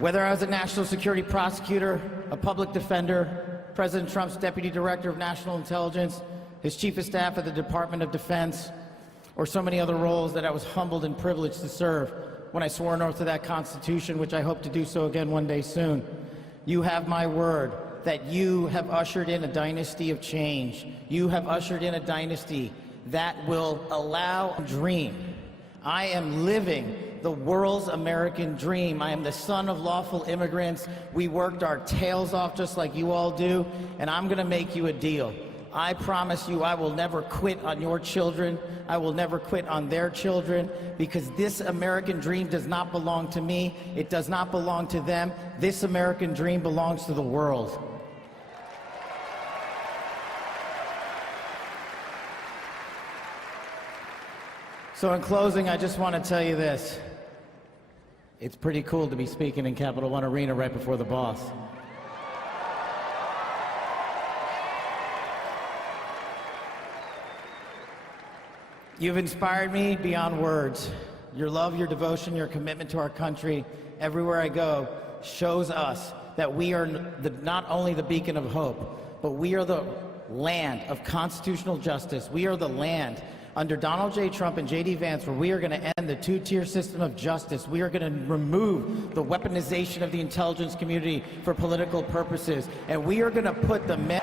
Whether I was a national security prosecutor, a public defender, President Trump's deputy director of national intelligence, his chief of staff at the Department of Defense, or so many other roles that I was humbled and privileged to serve when I swore an oath to that Constitution, which I hope to do so again one day soon. You have my word that you have ushered in a dynasty of change. You have ushered in a dynasty that will allow a dream. I am living the world's American dream. I am the son of lawful immigrants. We worked our tails off just like you all do, and I'm gonna make you a deal. I promise you I will never quit on your children. I will never quit on their children, because this American dream does not belong to me. It does not belong to them. This American dream belongs to the world. So in closing, I just want to tell you this. It's pretty cool to be speaking in Capital One Arena right before the boss. You've inspired me beyond words. Your love, your devotion, your commitment to our country, everywhere I go, shows us that we are not only the beacon of hope, but we are the land of constitutional justice. We are the land under Donald J. Trump and J.D. Vance, where we are going to end the two-tier system of justice. We are going to remove the weaponization of the intelligence community for political purposes. And we are going to put the men...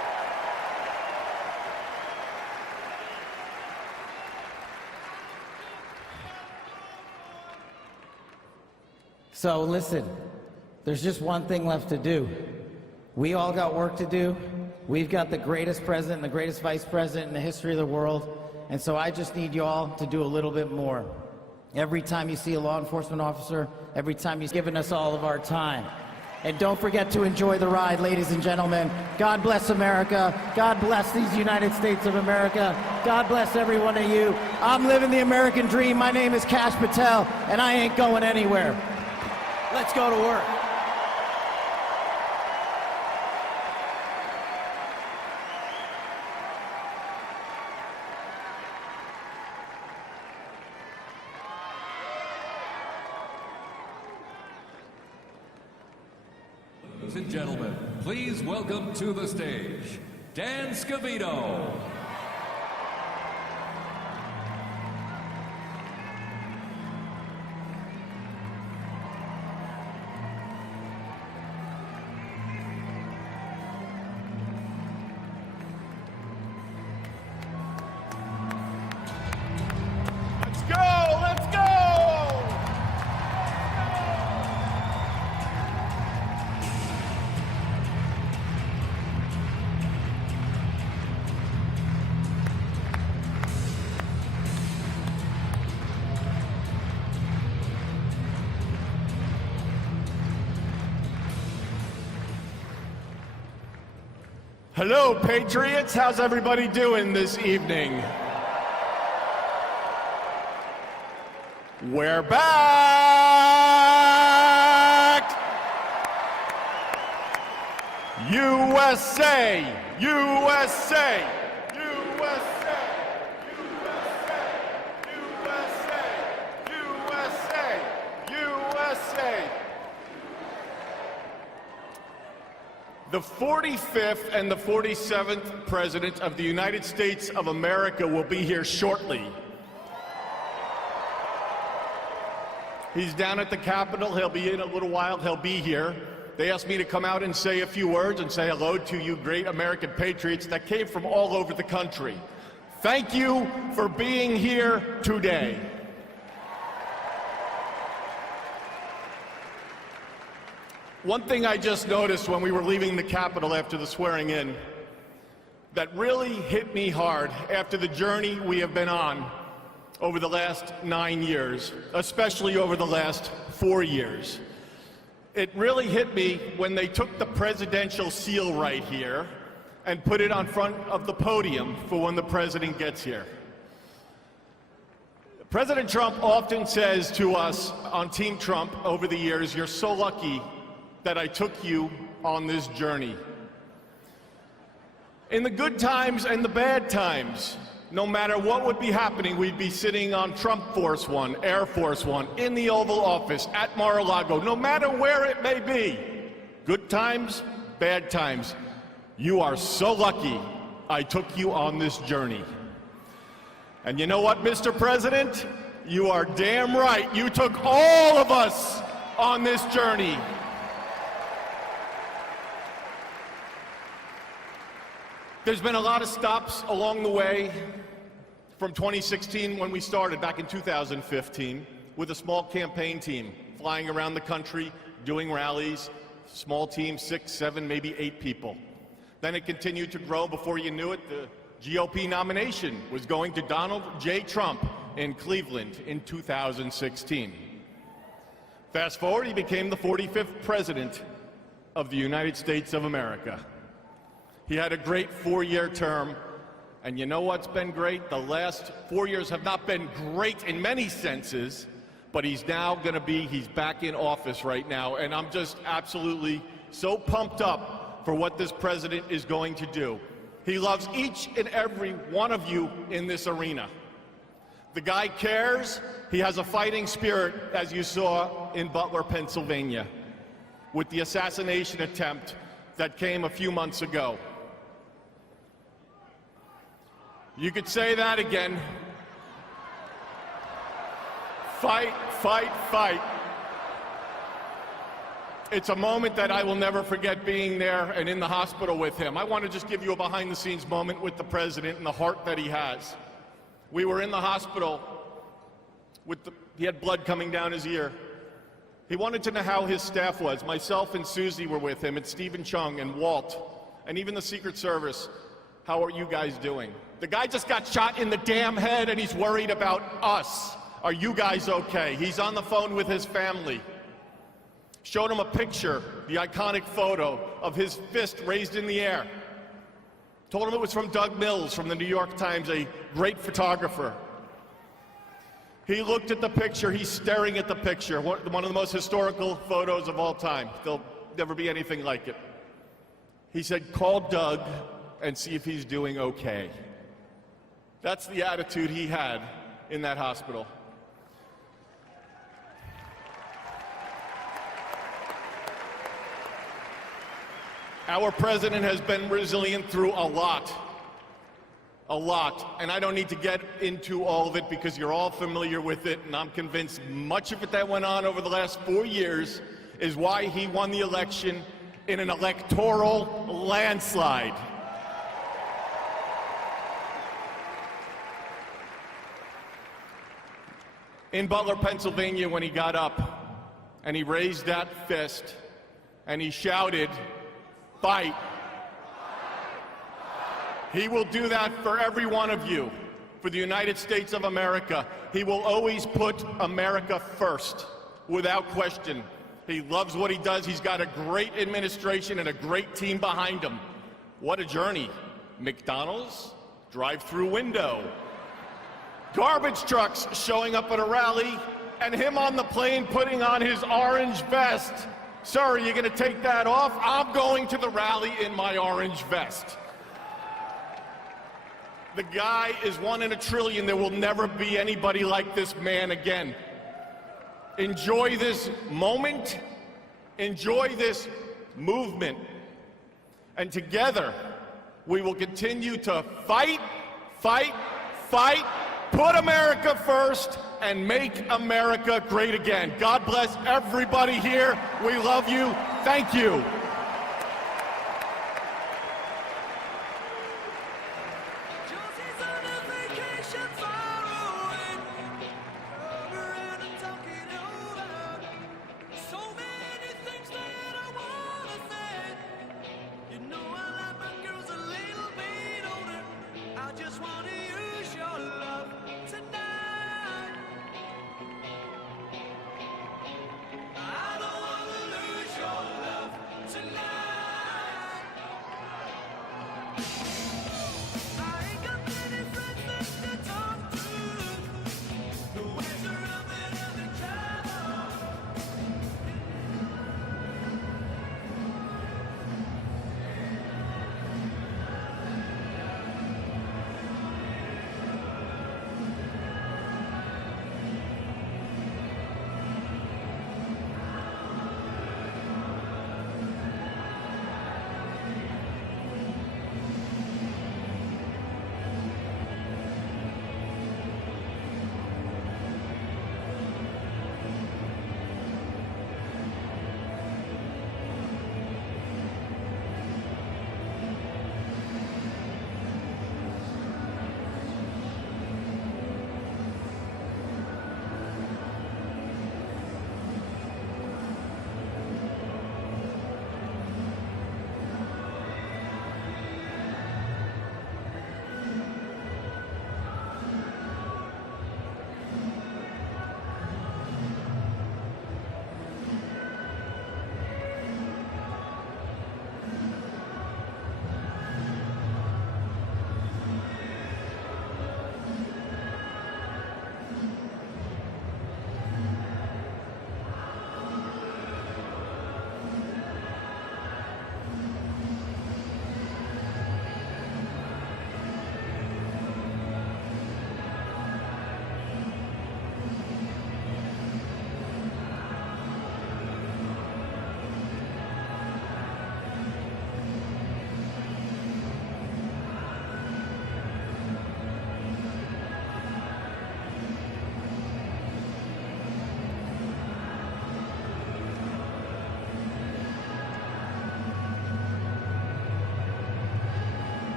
So listen, there's just one thing left to do. We all got work to do. We've got the greatest president and the greatest vice president in the history of the world. And so I just need you all to do a little bit more. Every time you see a law enforcement officer, every time you've given us all of our time. And don't forget to enjoy the ride, ladies and gentlemen. God bless America. God bless these United States of America. God bless every one of you. I'm living the American dream. My name is Kash Patel, and I ain't going anywhere. Let's go to work. Ladies and gentlemen, please welcome to the stage, Dan Scavino. Hello, Patriots. How's everybody doing this evening? We're back! USA! USA! USA! USA! USA! USA! USA! The 45th and the 47th President of the United States of America will be here shortly. He's down at the Capitol. He'll be in a little while. He'll be here. They asked me to come out and say a few words and say hello to you great American patriots that came from all over the country. Thank you for being here today. One thing I just noticed when we were leaving the Capitol after the swearing in that really hit me hard after the journey we have been on over the last 9 years, especially over the last 4 years. It really hit me when they took the presidential seal right here and put it on front of the podium for when the president gets here. President Trump often says to us on Team Trump over the years, "You're so lucky that I took you on this journey." In the good times and the bad times, no matter what would be happening, we'd be sitting on Trump Force One, Air Force One, in the Oval Office, at Mar-a-Lago, no matter where it may be. Good times, bad times. You are so lucky I took you on this journey. And you know what, Mr. President? You are damn right. You took all of us on this journey. There's been a lot of stops along the way from 2016 when we started back in 2015 with a small campaign team flying around the country, doing rallies, small team, 6, 7, maybe 8 people. Then it continued to grow. Before you knew it, the GOP nomination was going to Donald J. Trump in Cleveland in 2016. Fast forward, he became the 45th president of the United States of America. He had a great 4-year term, and you know what's been great? The last 4 years have not been great in many senses, but he's back in office right now, and I'm just absolutely so pumped up for what this president is going to do. He loves each and every one of you in this arena. The guy cares. He has a fighting spirit, as you saw in Butler, Pennsylvania, with the assassination attempt that came a few months ago. You could say that again. Fight, fight, fight. It's a moment that I will never forget, being there and in the hospital with him. I want to just give you a behind-the-scenes moment with the president and the heart that he has. We were in the hospital he had blood coming down his ear. He wanted to know how his staff was. Myself and Susie were with him, and Stephen Chung and Walt, and even the Secret Service. How are you guys doing? The guy just got shot in the damn head, and he's worried about us. Are you guys okay? He's on the phone with his family. Showed him a picture, the iconic photo of his fist raised in the air. Told him it was from Doug Mills from the New York Times, a great photographer. He looked at the picture, he's staring at the picture, one of the most historical photos of all time. There'll never be anything like it. He said, call Doug and see if he's doing okay. That's the attitude he had in that hospital. Our president has been resilient through a lot, and I don't need to get into all of it because you're all familiar with it, and I'm convinced much of it that went on over the last 4 years is why he won the election in an electoral landslide. In Butler, Pennsylvania, when he got up and he raised that fist and he shouted, "Fight." He will do that for every one of you, for the United States of America. He will always put America first, without question. He loves what he does. He's got a great administration and a great team behind him. What a journey. McDonald's, drive-through window, garbage trucks showing up at a rally, and him on the plane putting on his orange vest. Sir, are you going to take that off? I'm going to the rally in my orange vest. The guy is 1 in a trillion. There will never be anybody like this man again. Enjoy this moment. Enjoy this movement. And together, we will continue to fight, fight, fight, put America first, and make America great again. God bless everybody here. We love you. Thank you. Tonight.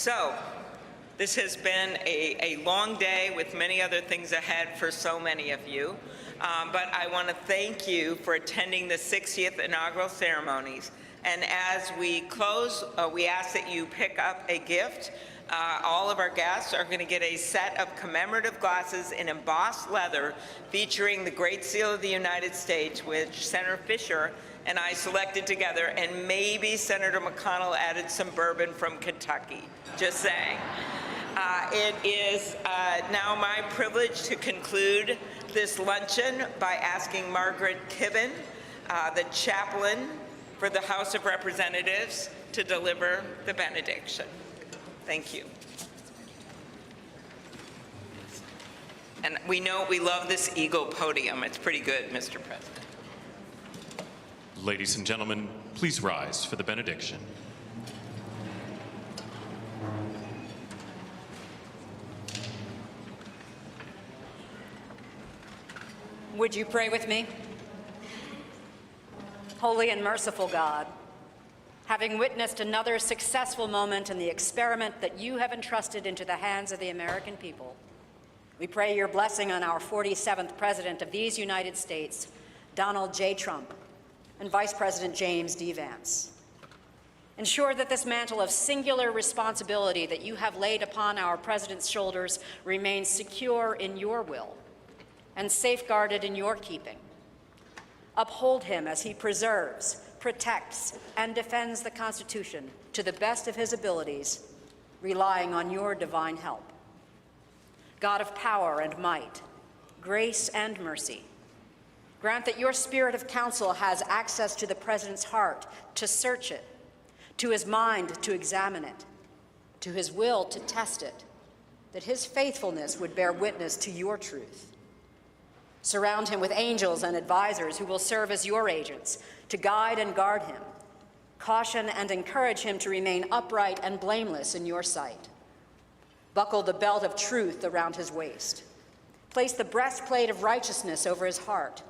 So, this has been a long day with many other things ahead for so many of you. But I want to thank you for attending the 60th inaugural ceremonies. And as we close, we ask that you pick up a gift. All of our guests are going to get a set of commemorative glasses in embossed leather featuring the Great Seal of the United States, which Senator Fisher and I selected together, and maybe Senator McConnell added some bourbon from Kentucky. Just saying. It is now my privilege to conclude this luncheon by asking Margaret Kibben, the chaplain for the House of Representatives, to deliver the benediction. Thank you. And we know we love this eagle podium. It's pretty good, Mr. President. Ladies and gentlemen, please rise for the benediction. Would you pray with me? Holy and merciful God, having witnessed another successful moment in the experiment that you have entrusted into the hands of the American people, we pray your blessing on our 47th President of these United States, Donald J. Trump, and Vice President James D. Vance. Ensure that this mantle of singular responsibility that you have laid upon our President's shoulders remains secure in your will and safeguarded in your keeping. Uphold him as he preserves, protects, and defends the Constitution to the best of his abilities, relying on your divine help. God of power and might, grace and mercy, grant that your spirit of counsel has access to the President's heart to search it, to his mind to examine it, to his will to test it, that his faithfulness would bear witness to your truth. Surround him with angels and advisors who will serve as your agents to guide and guard him, caution and encourage him to remain upright and blameless in your sight. Buckle the belt of truth around his waist. Place the breastplate of righteousness over his heart.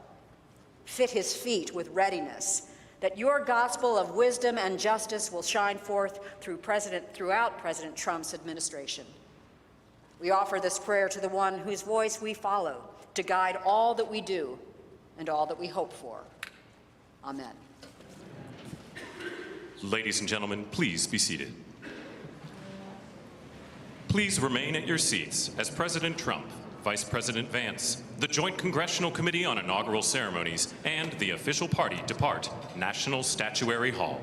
Fit his feet with readiness, that your gospel of wisdom and justice will shine forth throughout President Trump's administration. We offer this prayer to the one whose voice we follow, to guide all that we do and all that we hope for. Amen. Ladies and gentlemen, please be seated. Please remain at your seats as President Trump, Vice President Vance, the Joint Congressional Committee on Inaugural Ceremonies, and the official party depart National Statuary Hall.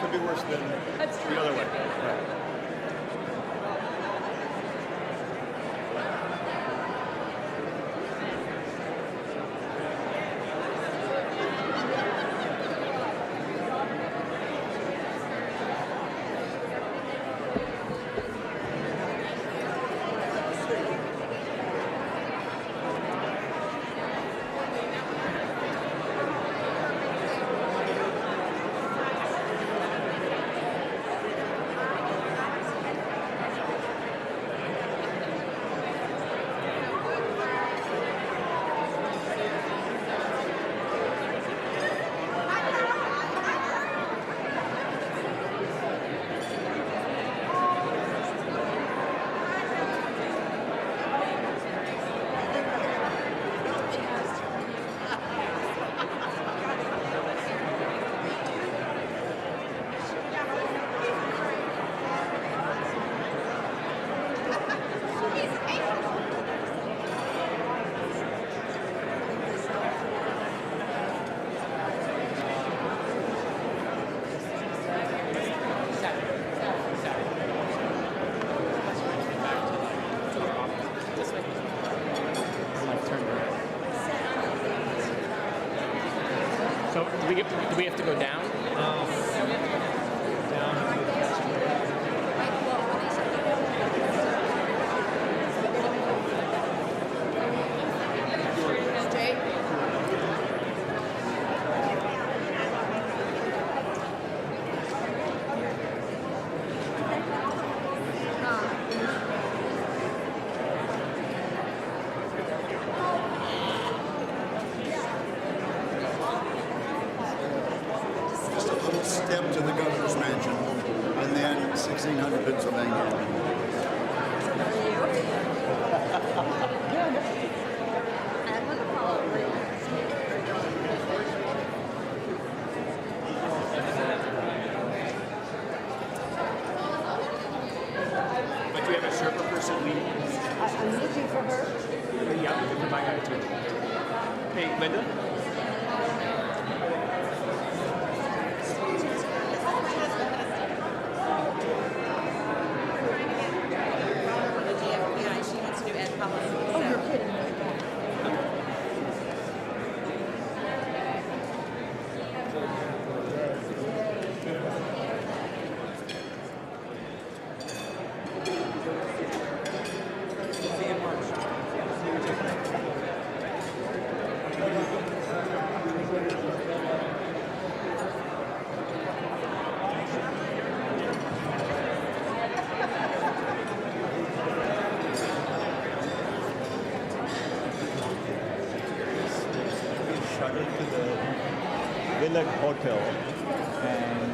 Could be worse than the other way. Right. So do we have to go down? Step to the governor's mansion, and then 1600 Pennsylvania. But do you have a Sherpa person leading? I'm looking for her. Yeah, I'm looking for my guy too. Hey, Linda? Shuttled to the Village Hotel, and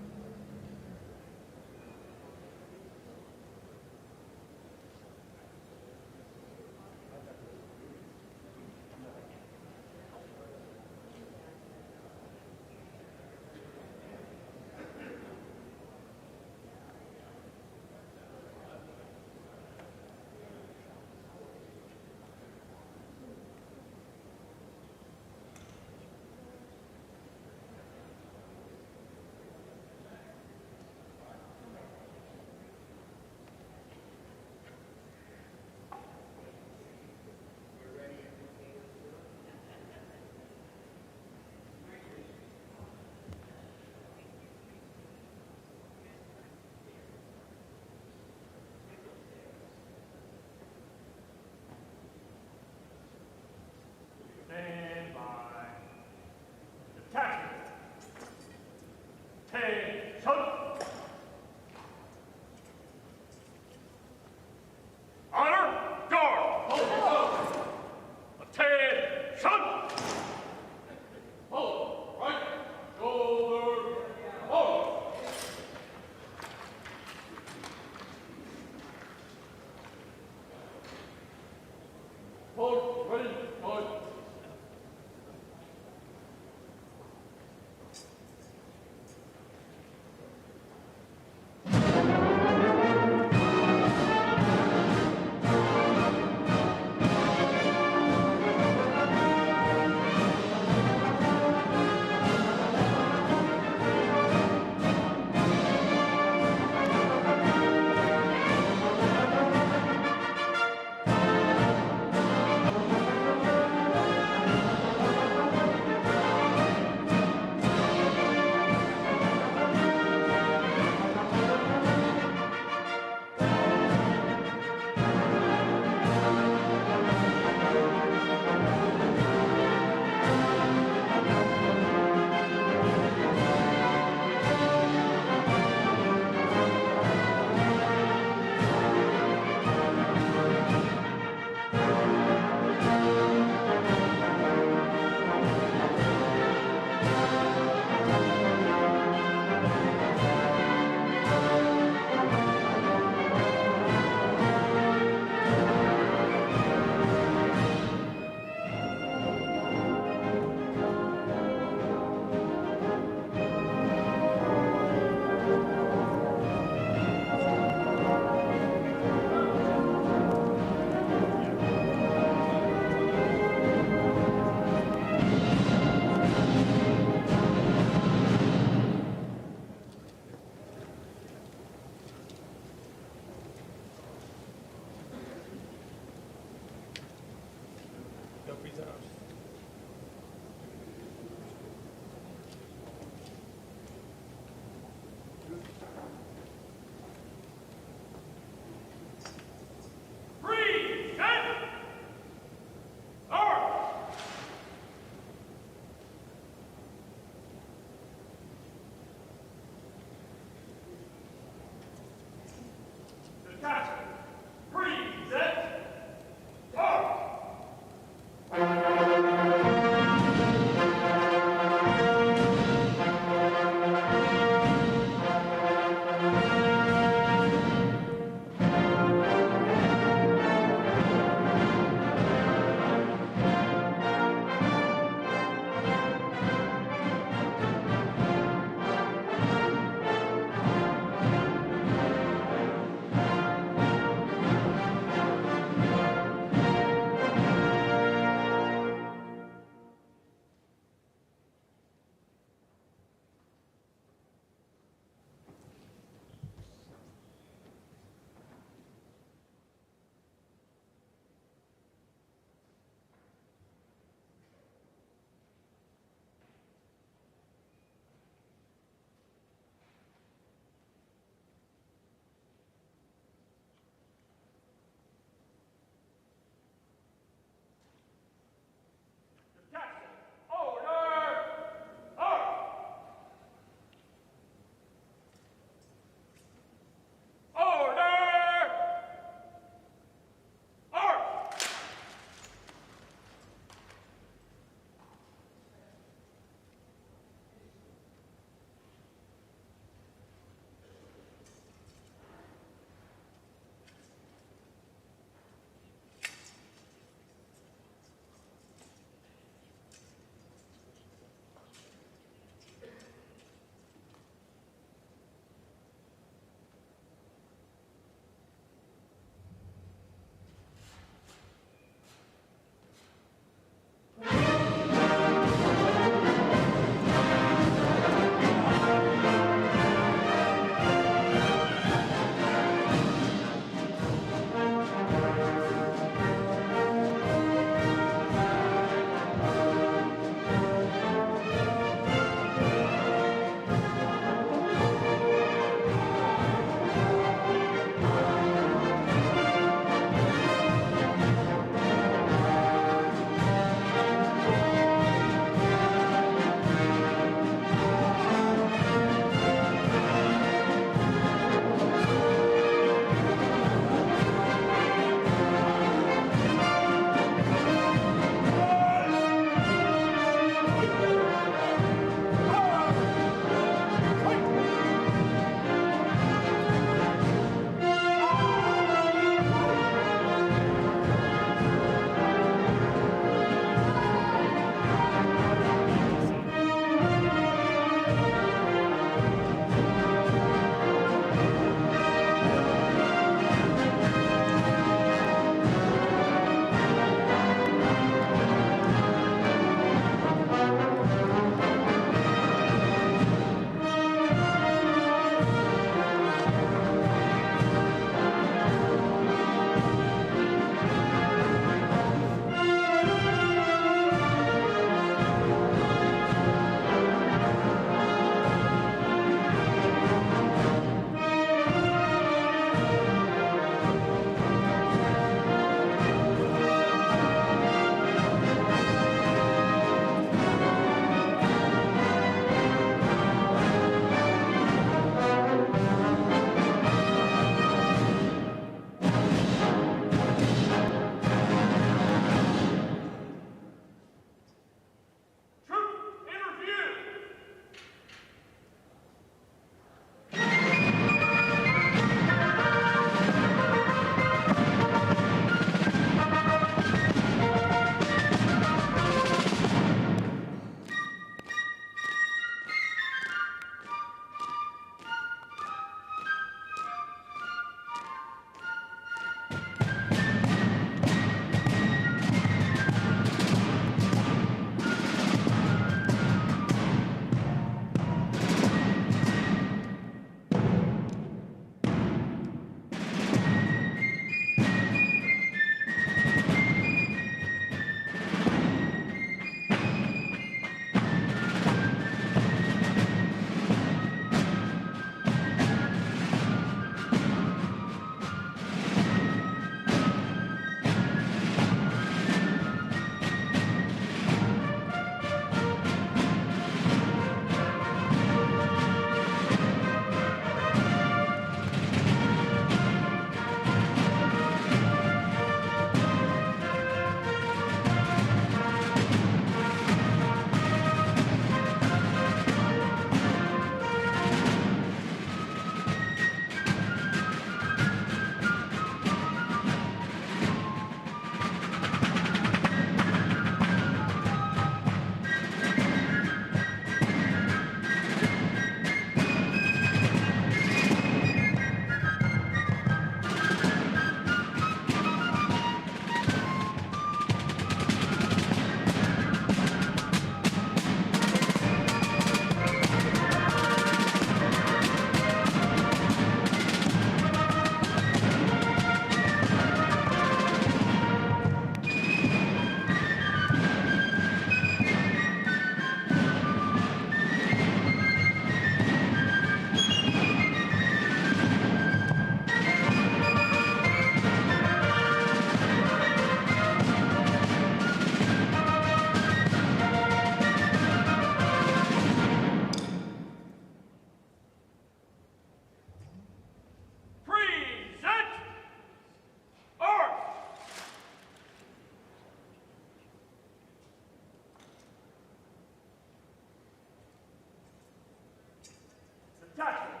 Pawtucket.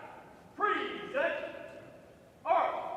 Present. Art.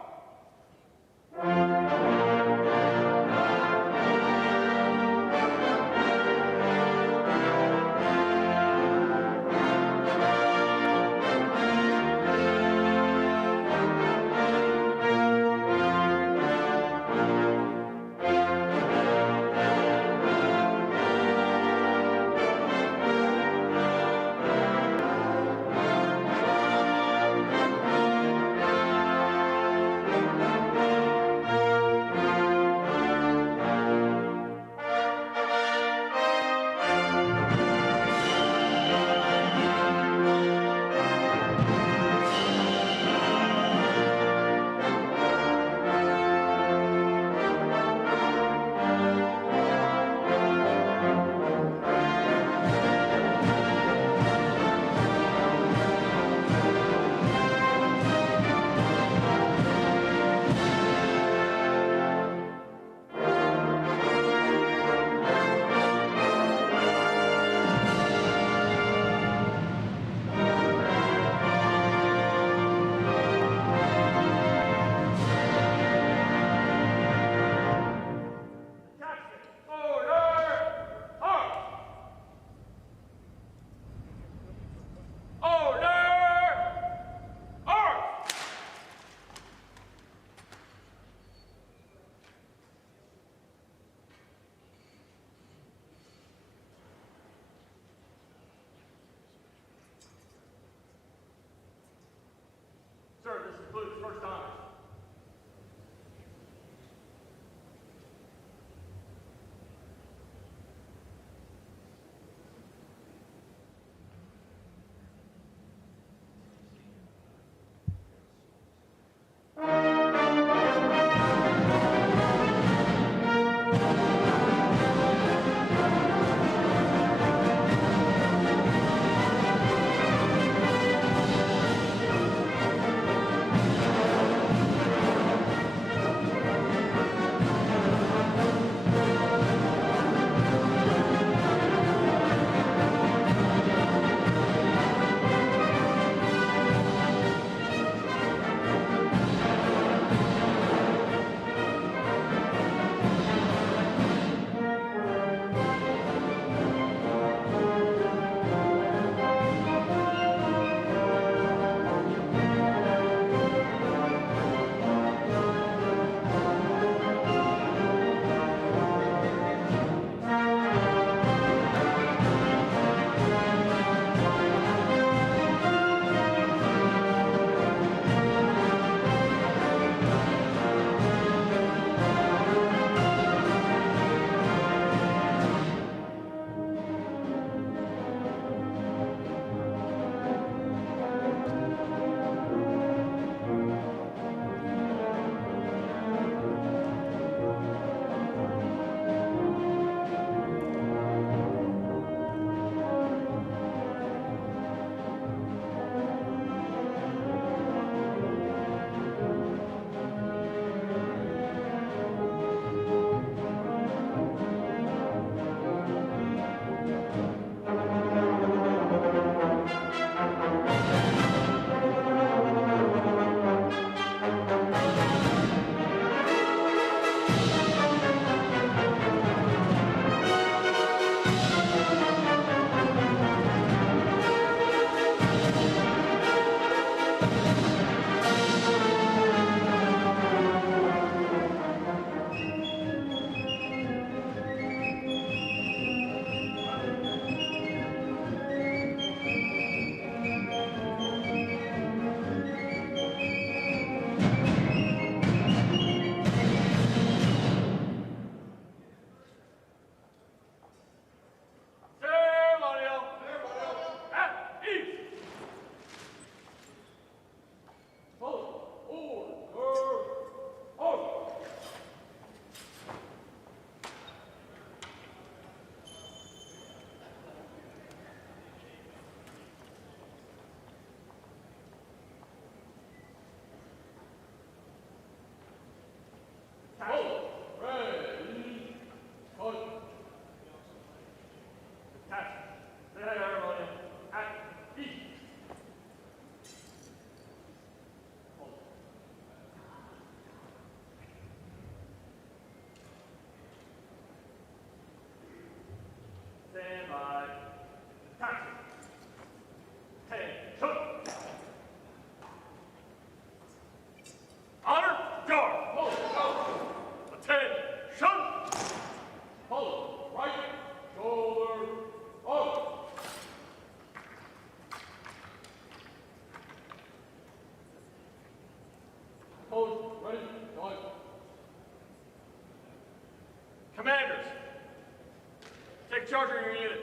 Take charge of your units.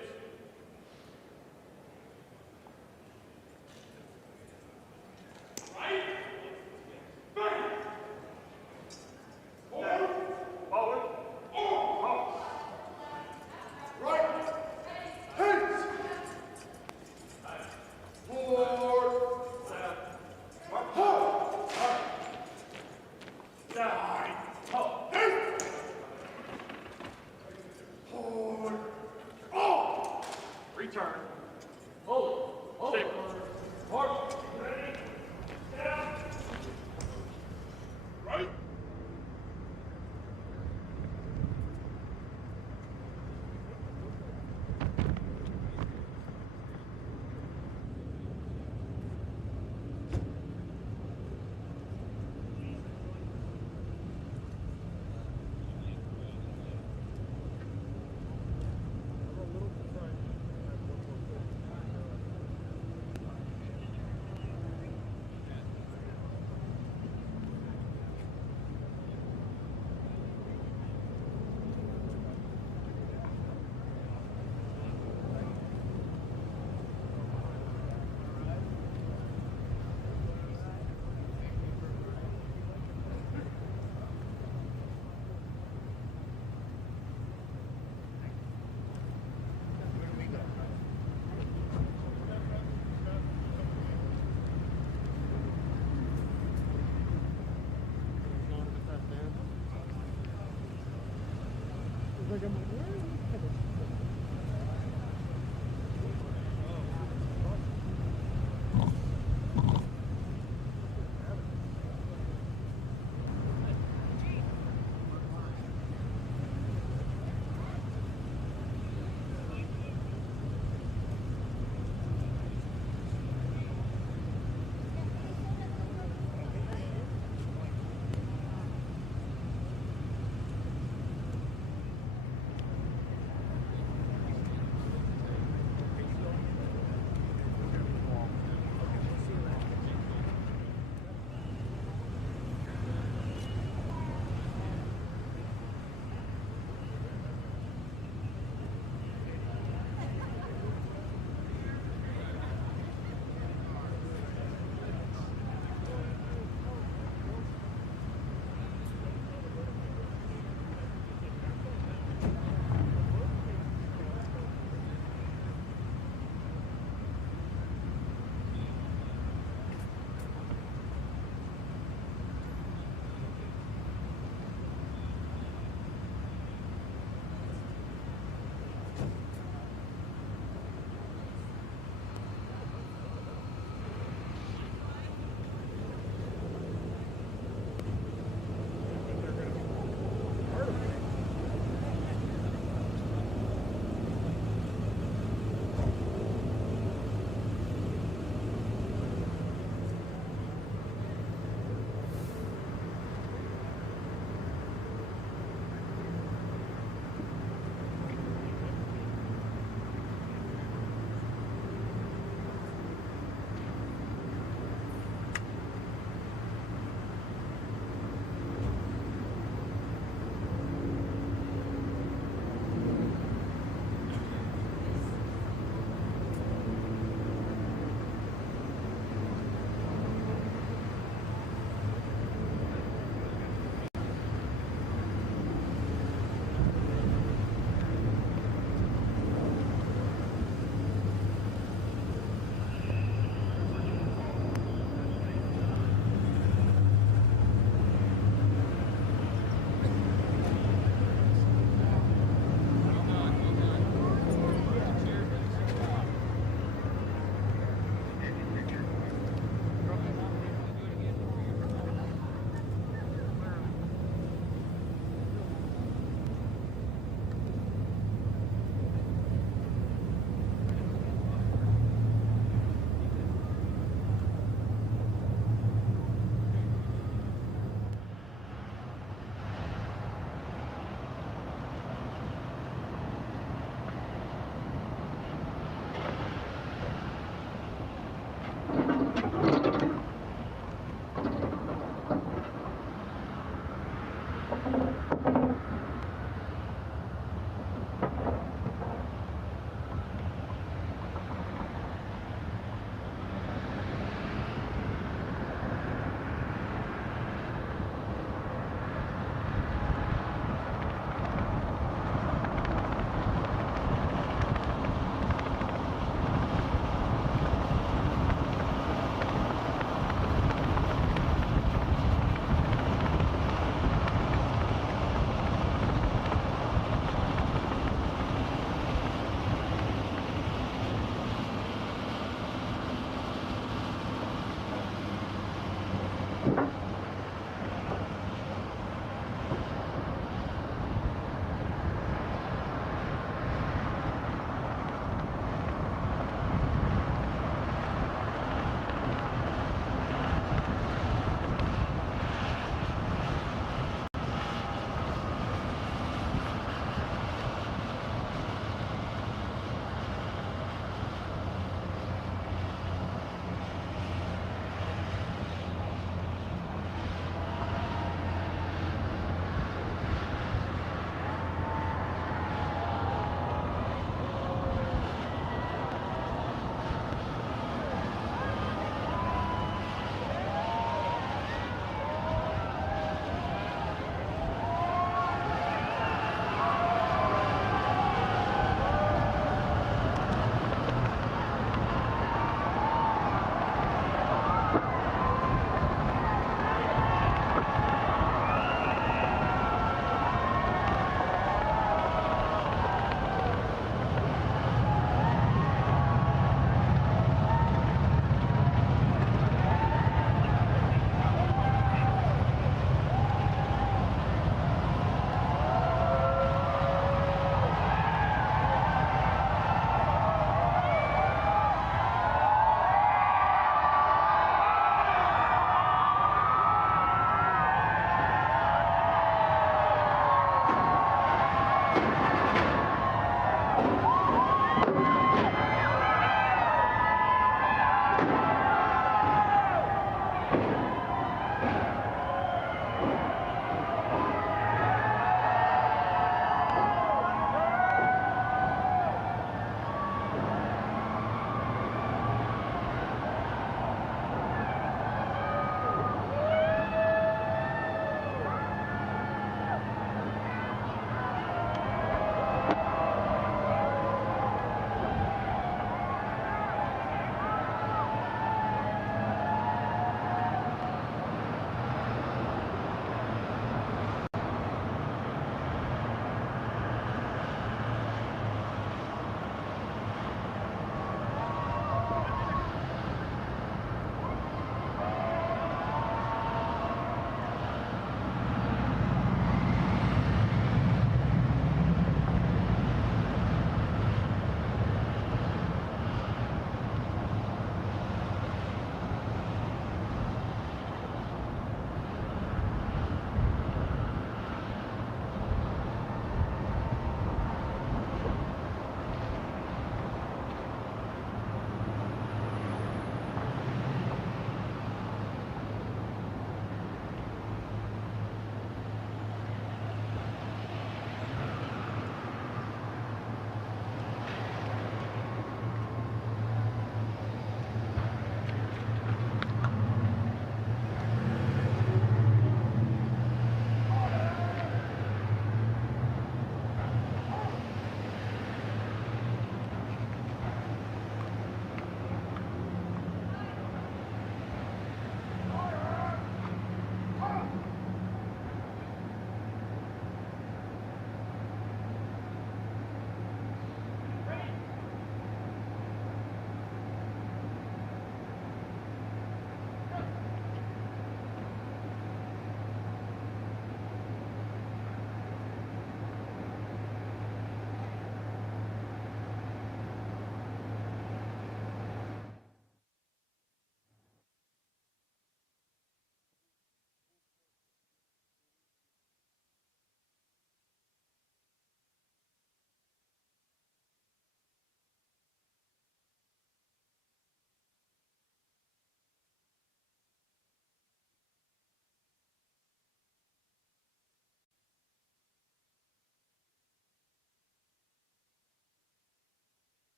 Right. Back. Forward. Forward. Forward. Right. Hands. Forward. Left. Hold. Side. Hold. Forward. Oh. Return. Hold. Stay. Forward. Ready. Down. Right.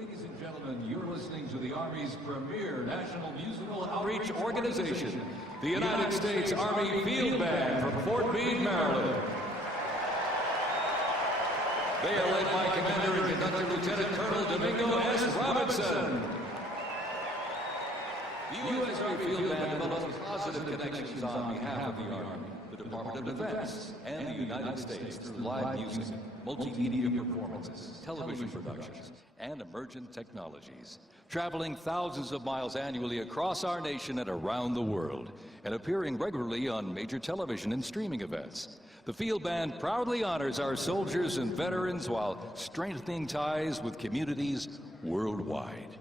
Ladies and gentlemen, you're listening to the Army's premier national musical outreach organization, the United States Army Field Band from Fort Meade, Maryland. They are led by Commander and Conductor Lieutenant Colonel Domingo S. Robinson. The U.S. Army Field Band develops positive connections on behalf of the Army, the Department of Defense, and the United States through live music, multimedia performances, television productions, and emergent technologies, traveling thousands of miles annually across our nation and around the world, and appearing regularly on major television and streaming events. The Field Band proudly honors our soldiers and veterans while strengthening ties with communities worldwide.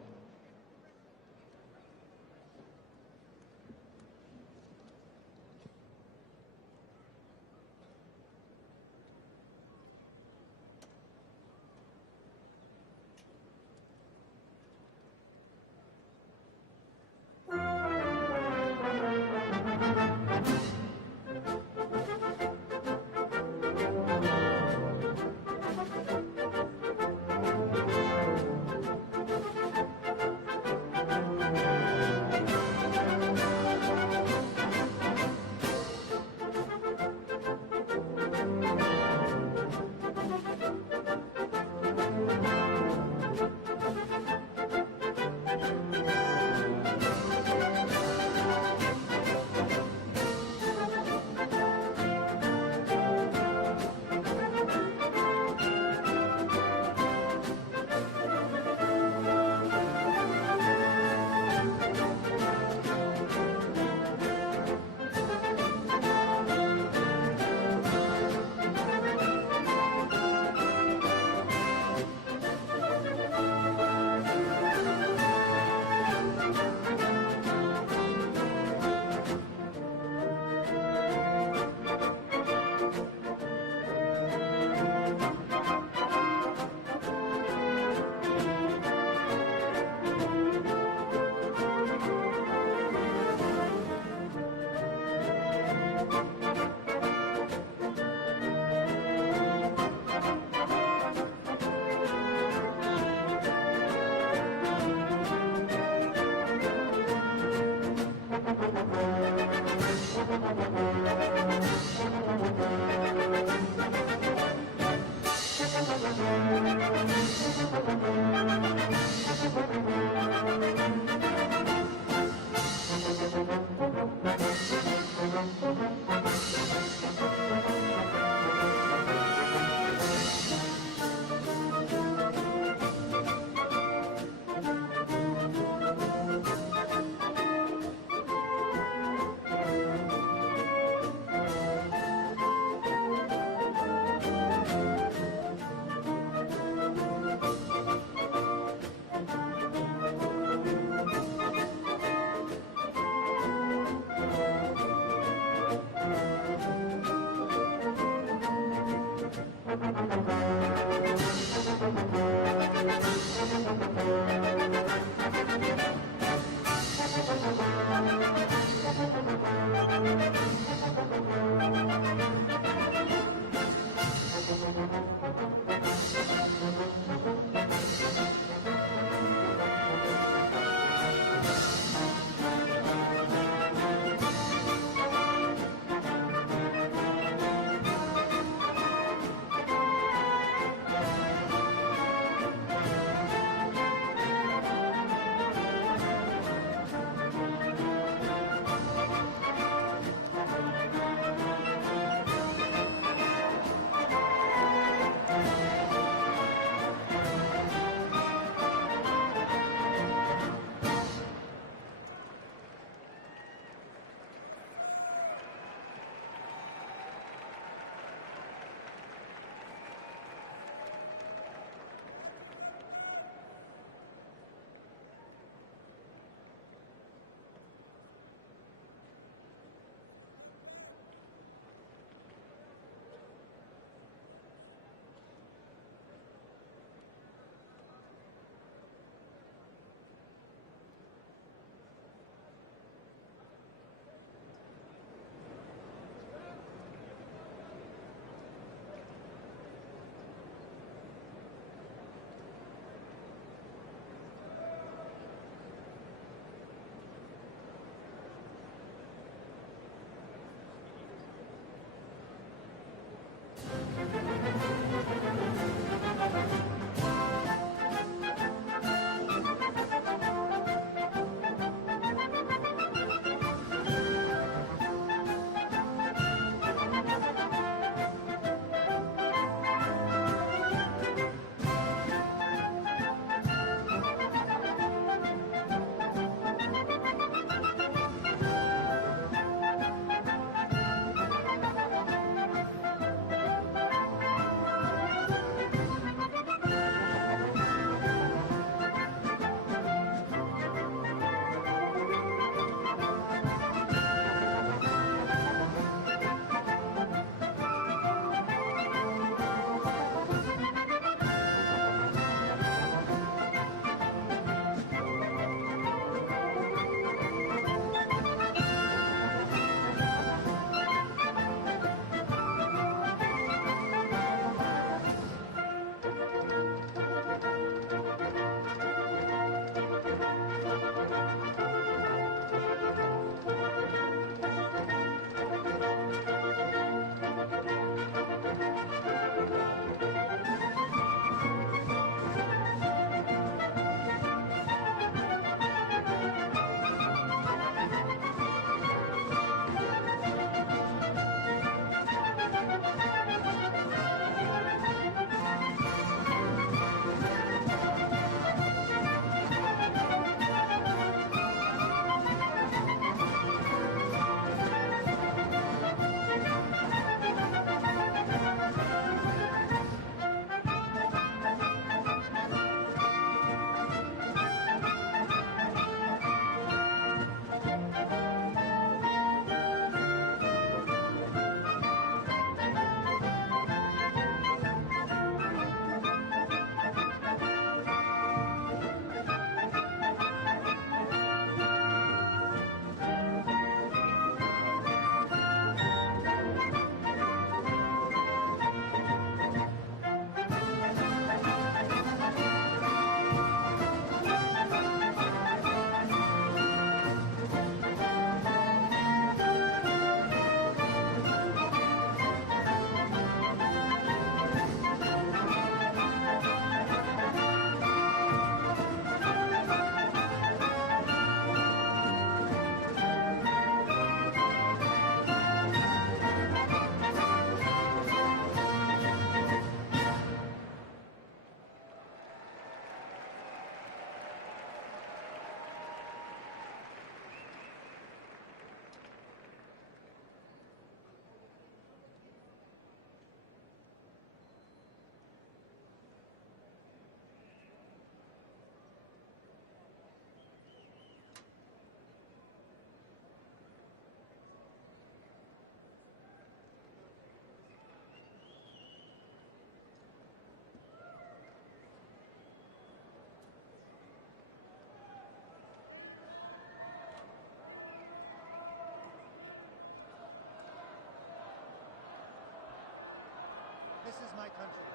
is my country.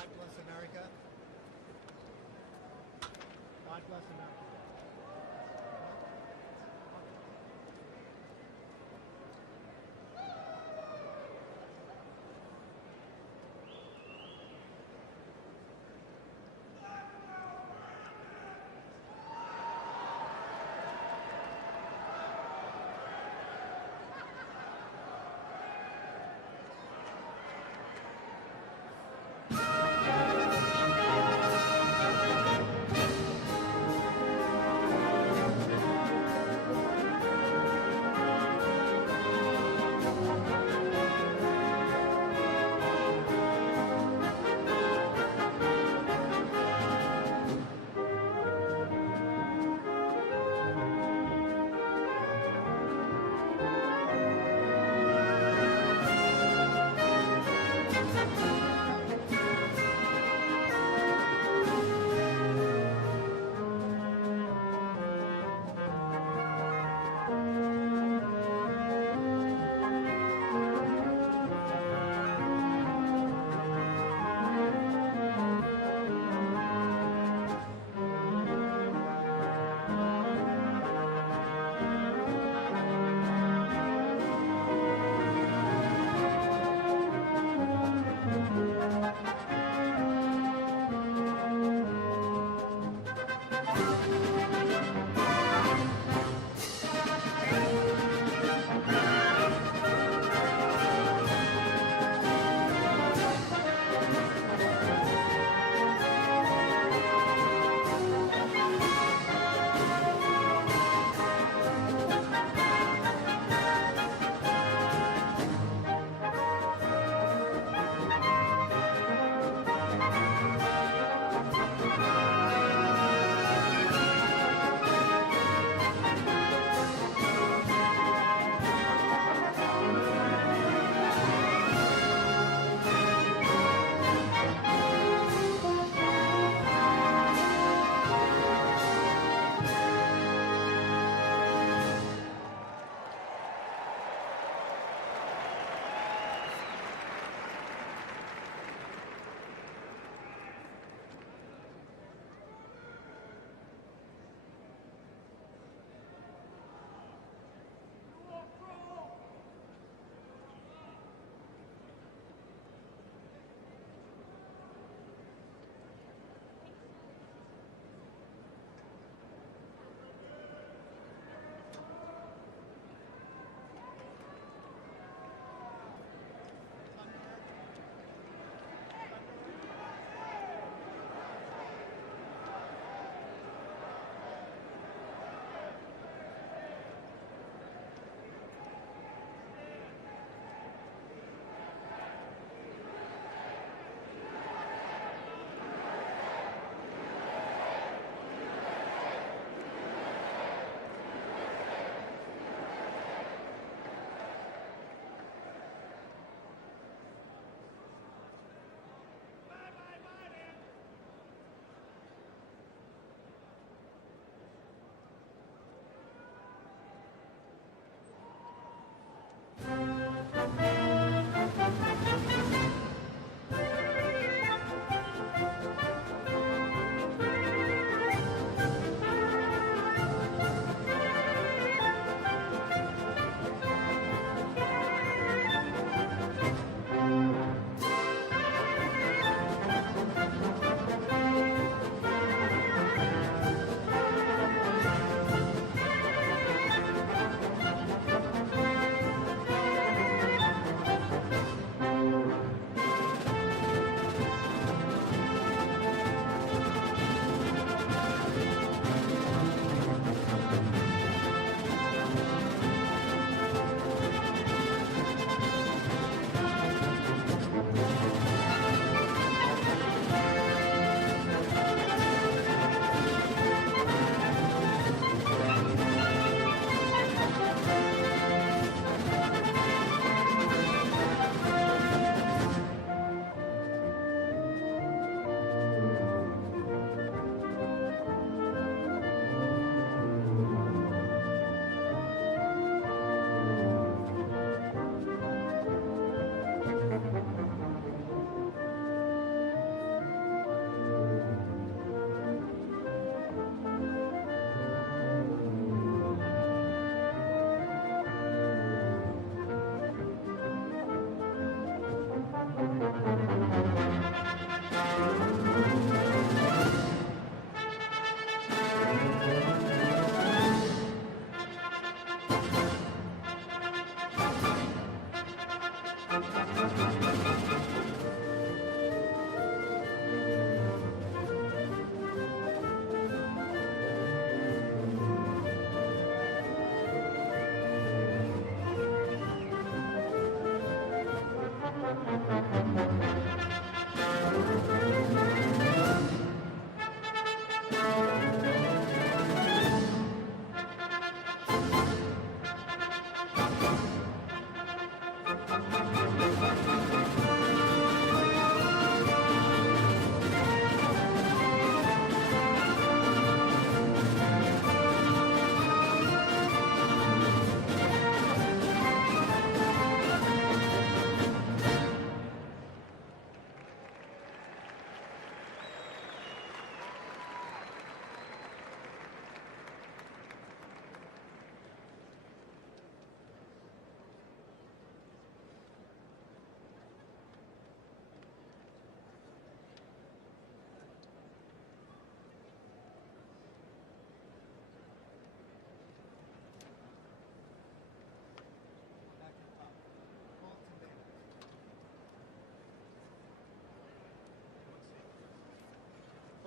God bless America. God bless America.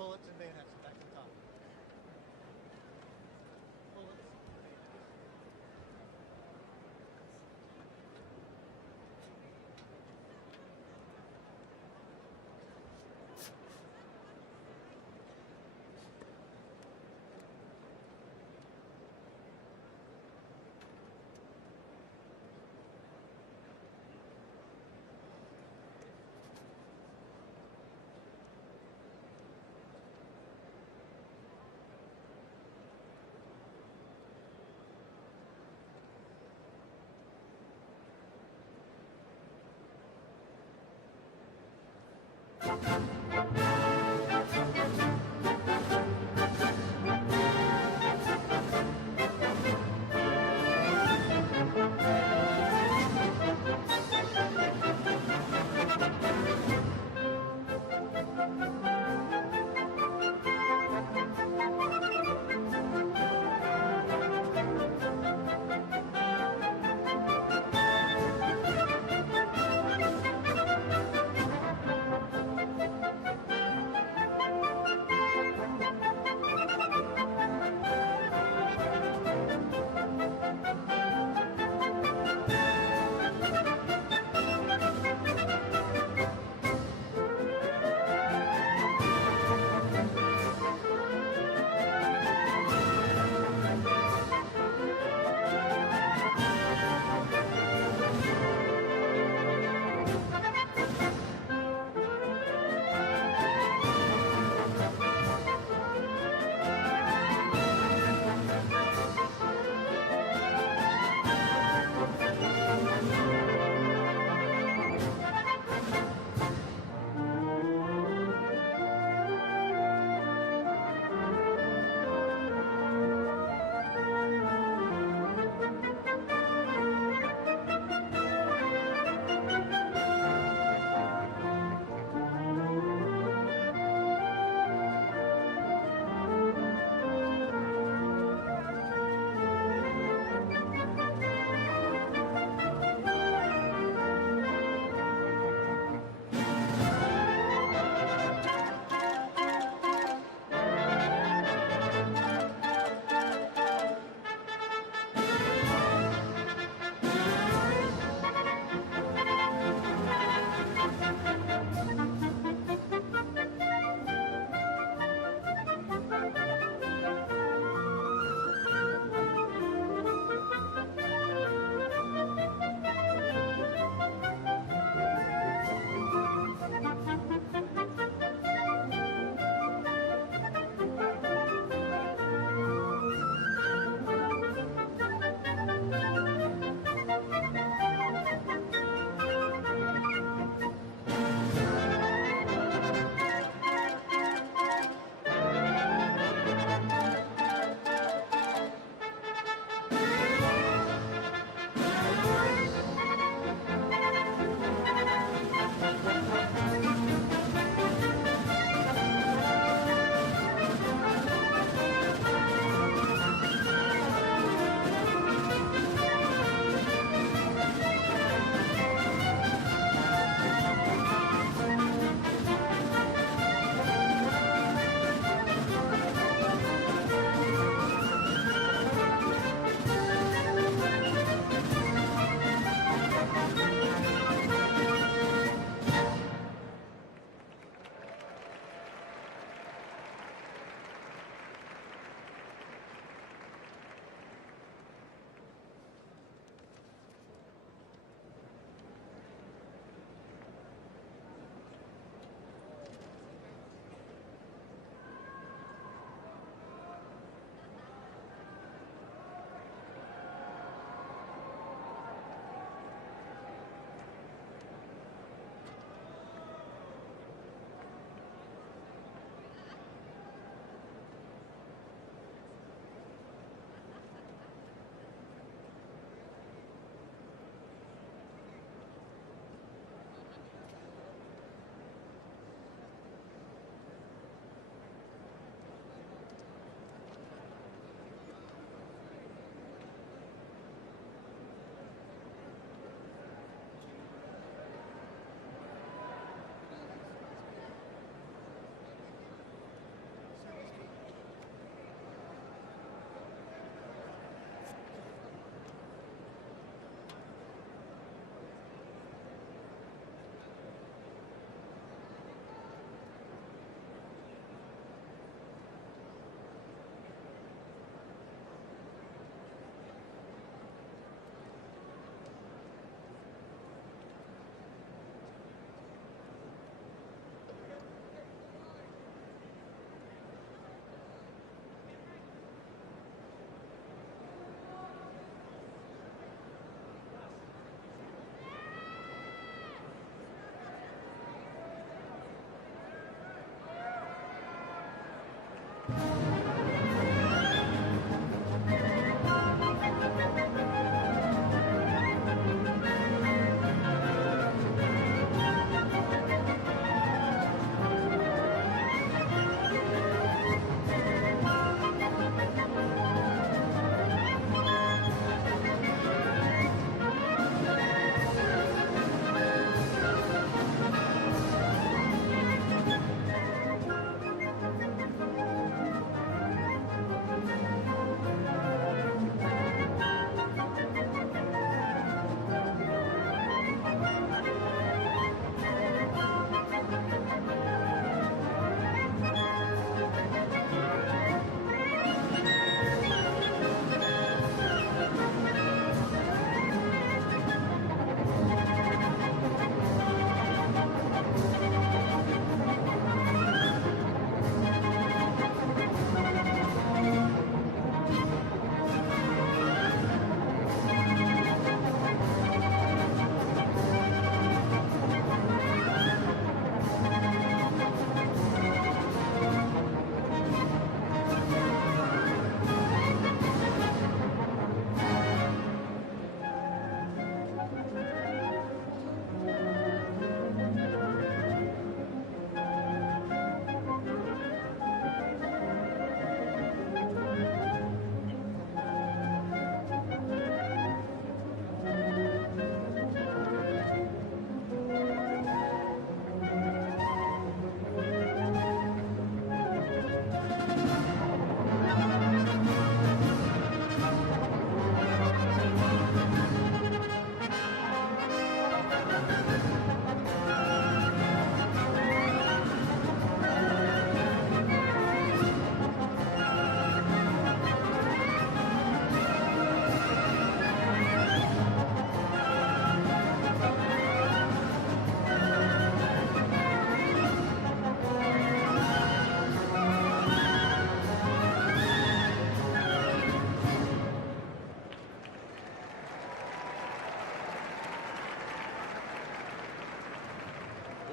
bullets and bayonets. Back to the top. Bullets.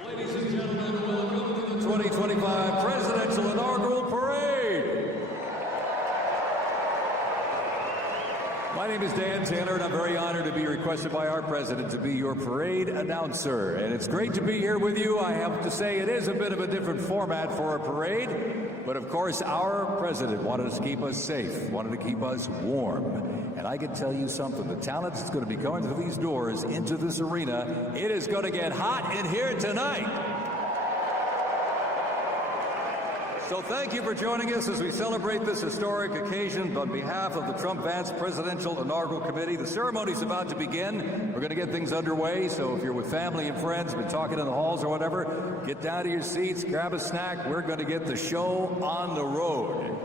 Ladies and gentlemen, welcome to the 2025 Presidential Inaugural Parade. My name is Dan Tanner, and I'm very honored to be requested by our president to be your parade announcer. And it's great to be here with you. I have to say it is a bit of a different format for a parade, but of course our president wanted to keep us safe, wanted to keep us warm. And I can tell you something, the talent that's going to be going through these doors into this arena, it is going to get hot in here tonight. So thank you for joining us as we celebrate this historic occasion on behalf of the Trump-Vance Presidential Inaugural Committee. The ceremony's about to begin. We're going to get things underway, so if you're with family and friends, been talking in the halls or whatever, get down to your seats, grab a snack. We're going to get the show on the road.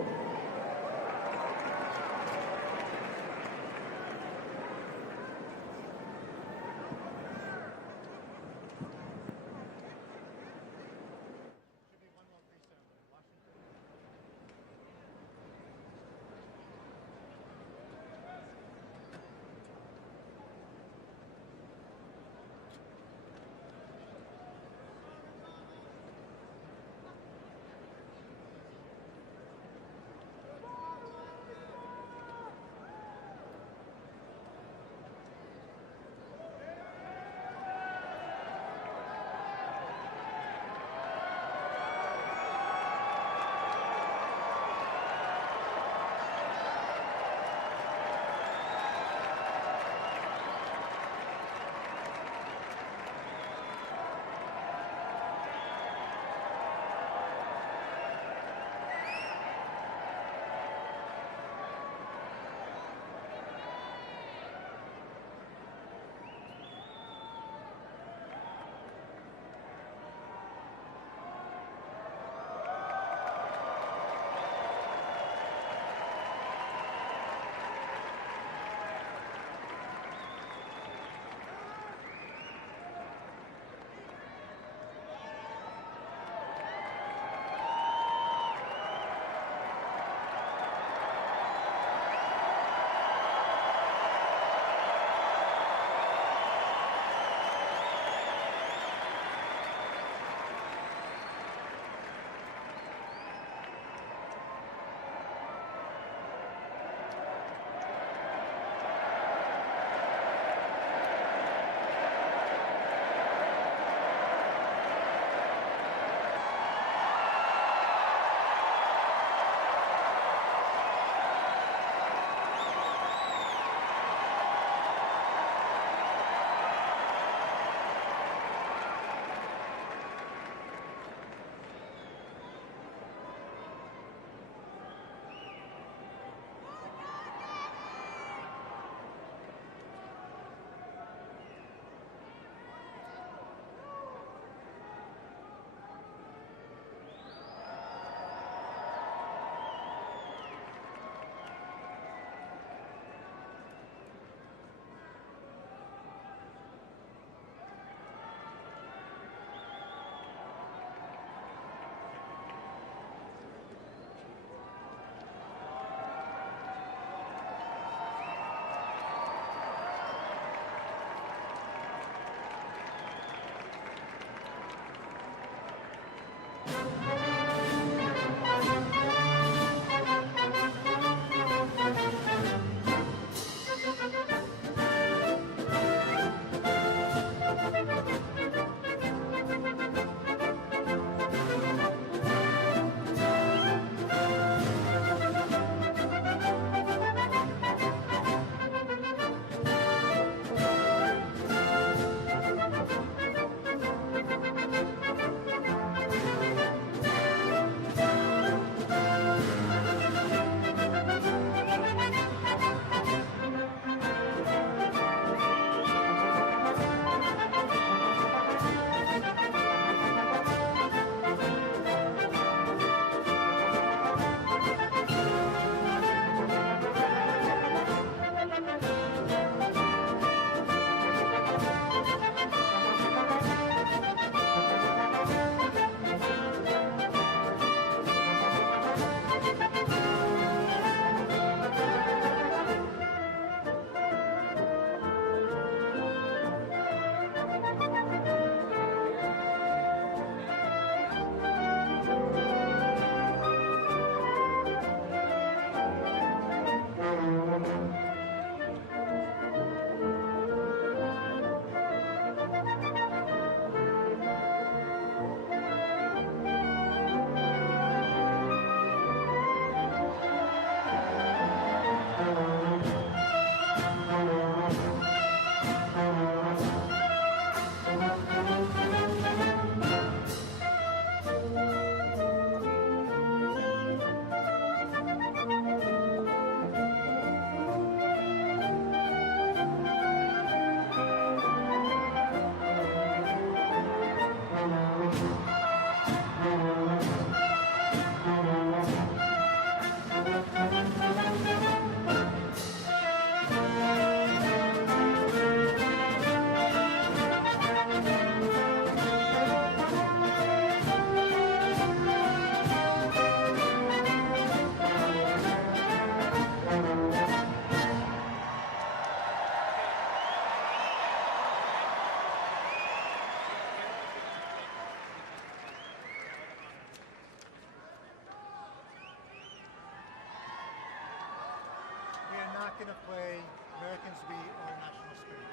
gonna play Americans We Are National Spirit.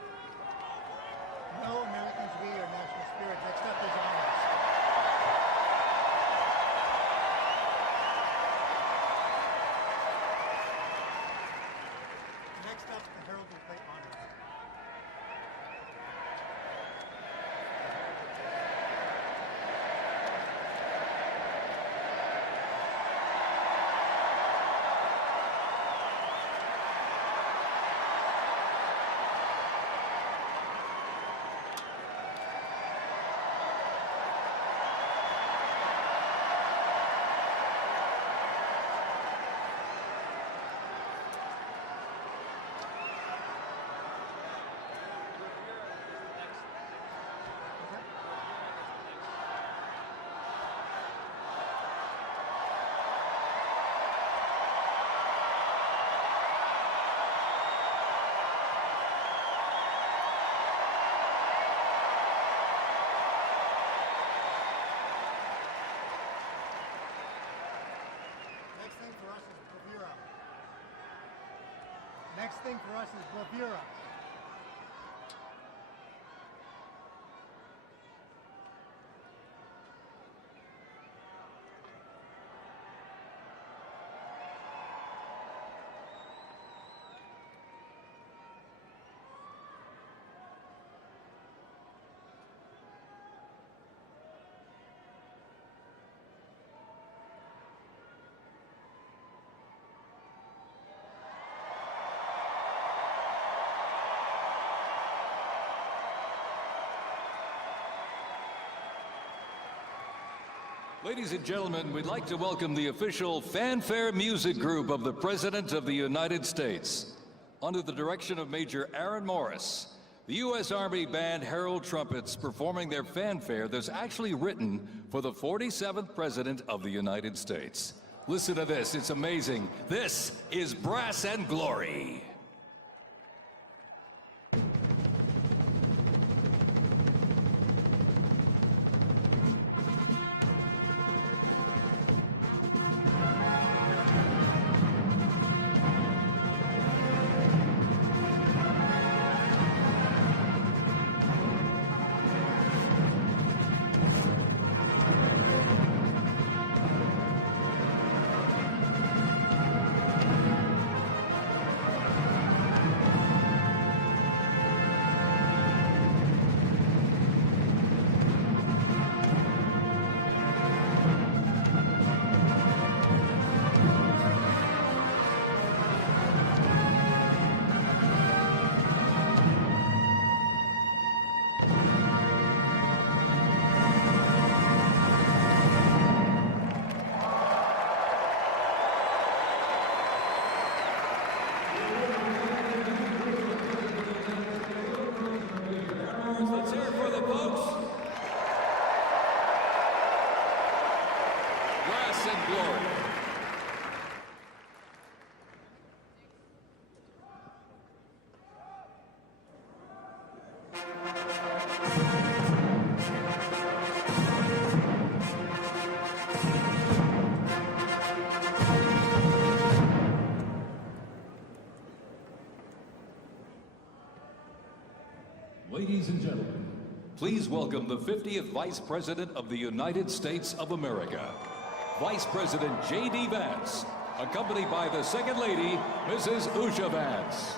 No Americans We Are National Spirit. Next up is honors. Next up, the Herald will play honors. Next thing for us is bravura. Ladies and gentlemen, we'd like to welcome the official Fanfare music group of the President of the United States. Under the direction of Major Aaron Morris, the U.S. Army Band Herald Trumpets performing their fanfare that's actually written for the 47th President of the United States. Listen to this, it's amazing. This is Brass and Glory. Let's hear it for the folks. Brass and Glory. Ladies and gentlemen, please welcome the 50th Vice President of the United States of America, Vice President J.D. Vance, accompanied by the Second Lady, Mrs. Usha Vance.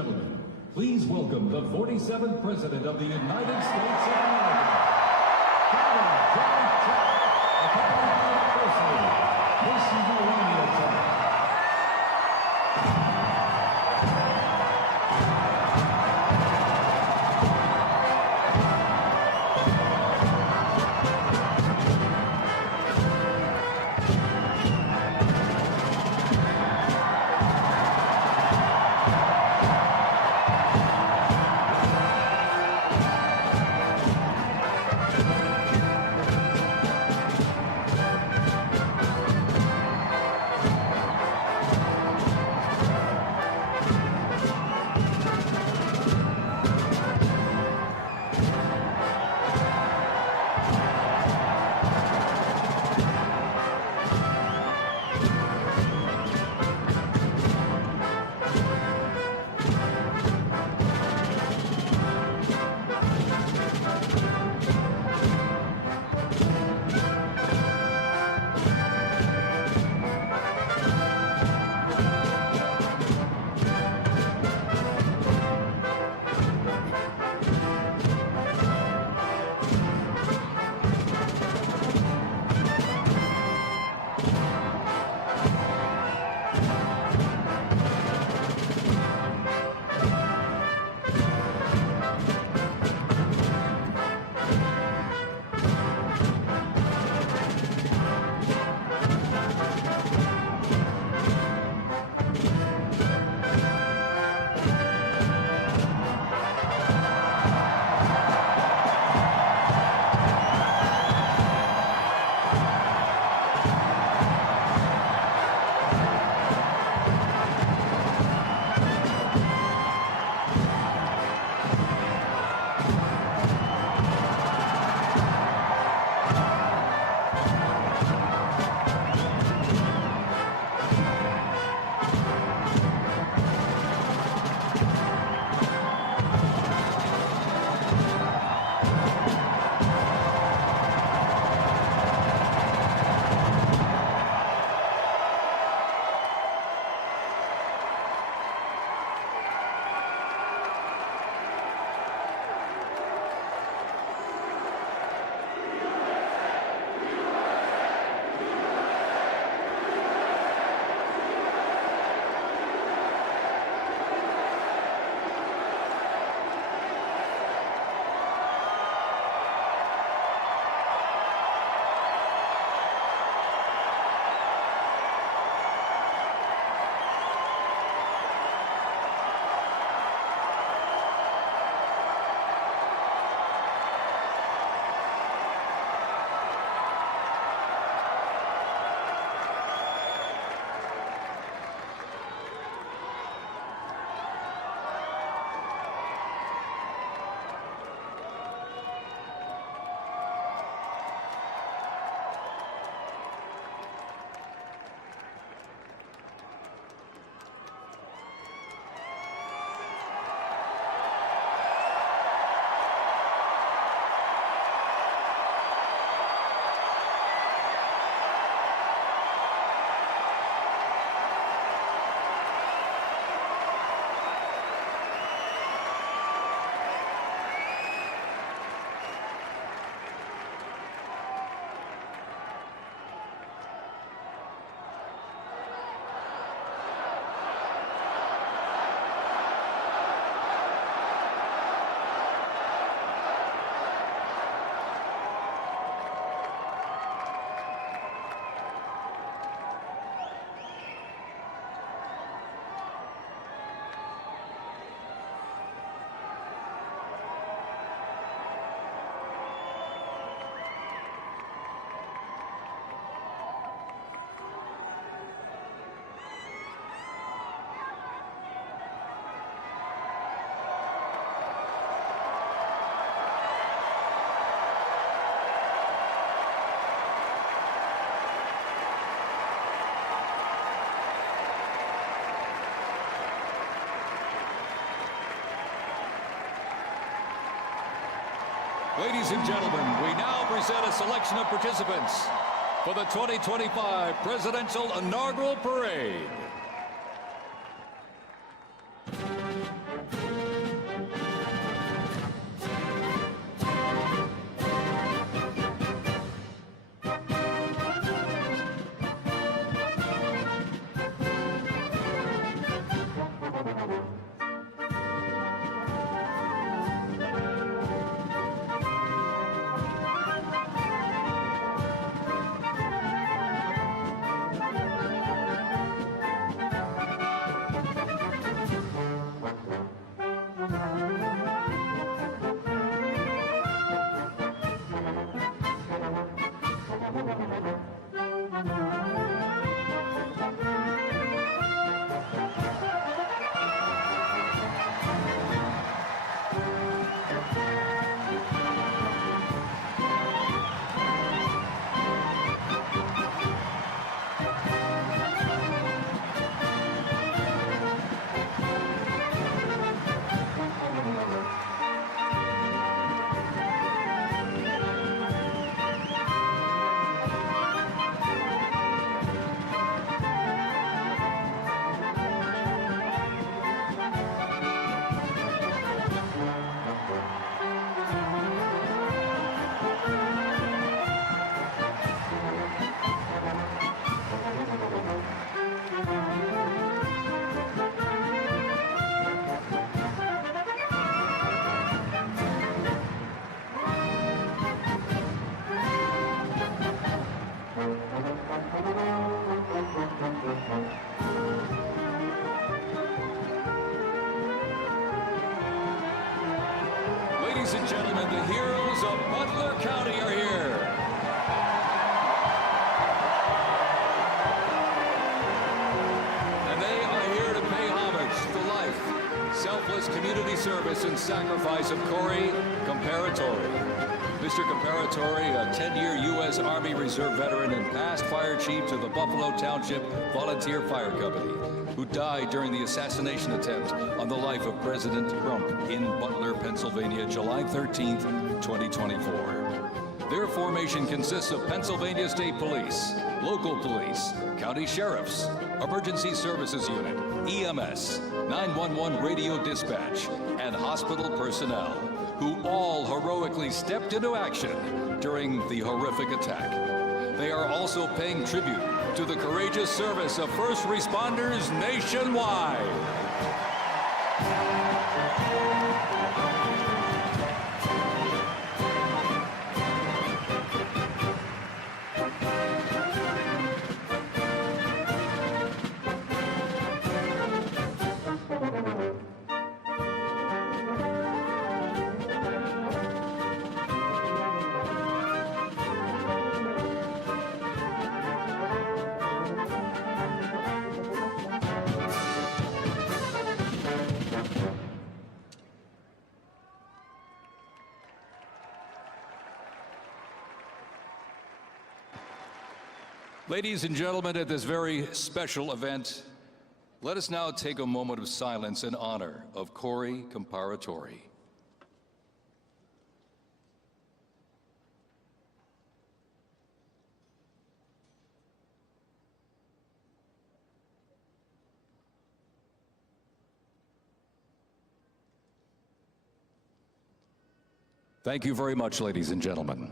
gentlemen, please welcome the 47th President of the United States of America, President John Trump, accompanied by the First Lady. This is the radio time. Ladies and gentlemen, we now present a selection of participants for the 2025 Presidential Inaugural Parade. Ladies and gentlemen, the heroes of Butler County are here. And they are here to pay homage to the life, selfless community service, and sacrifice of Corey Comparatori. Mr. Comparatori, a 10-year U.S. Army Reserve veteran and past fire chief of the Buffalo Township Volunteer Fire Company, who died during the assassination attempt on the life of President Trump in Butler, Pennsylvania, July 13th, 2024. Their formation consists of Pennsylvania State Police, local police, county sheriffs, emergency services unit, EMS, 911 radio dispatch, and hospital personnel, who all heroically stepped into action during the horrific attack. They are also paying tribute to the courageous service of first responders nationwide. Ladies and gentlemen, at this very special event, let us now take a moment of silence in honor of Corey Comparatori. Thank you very much, ladies and gentlemen.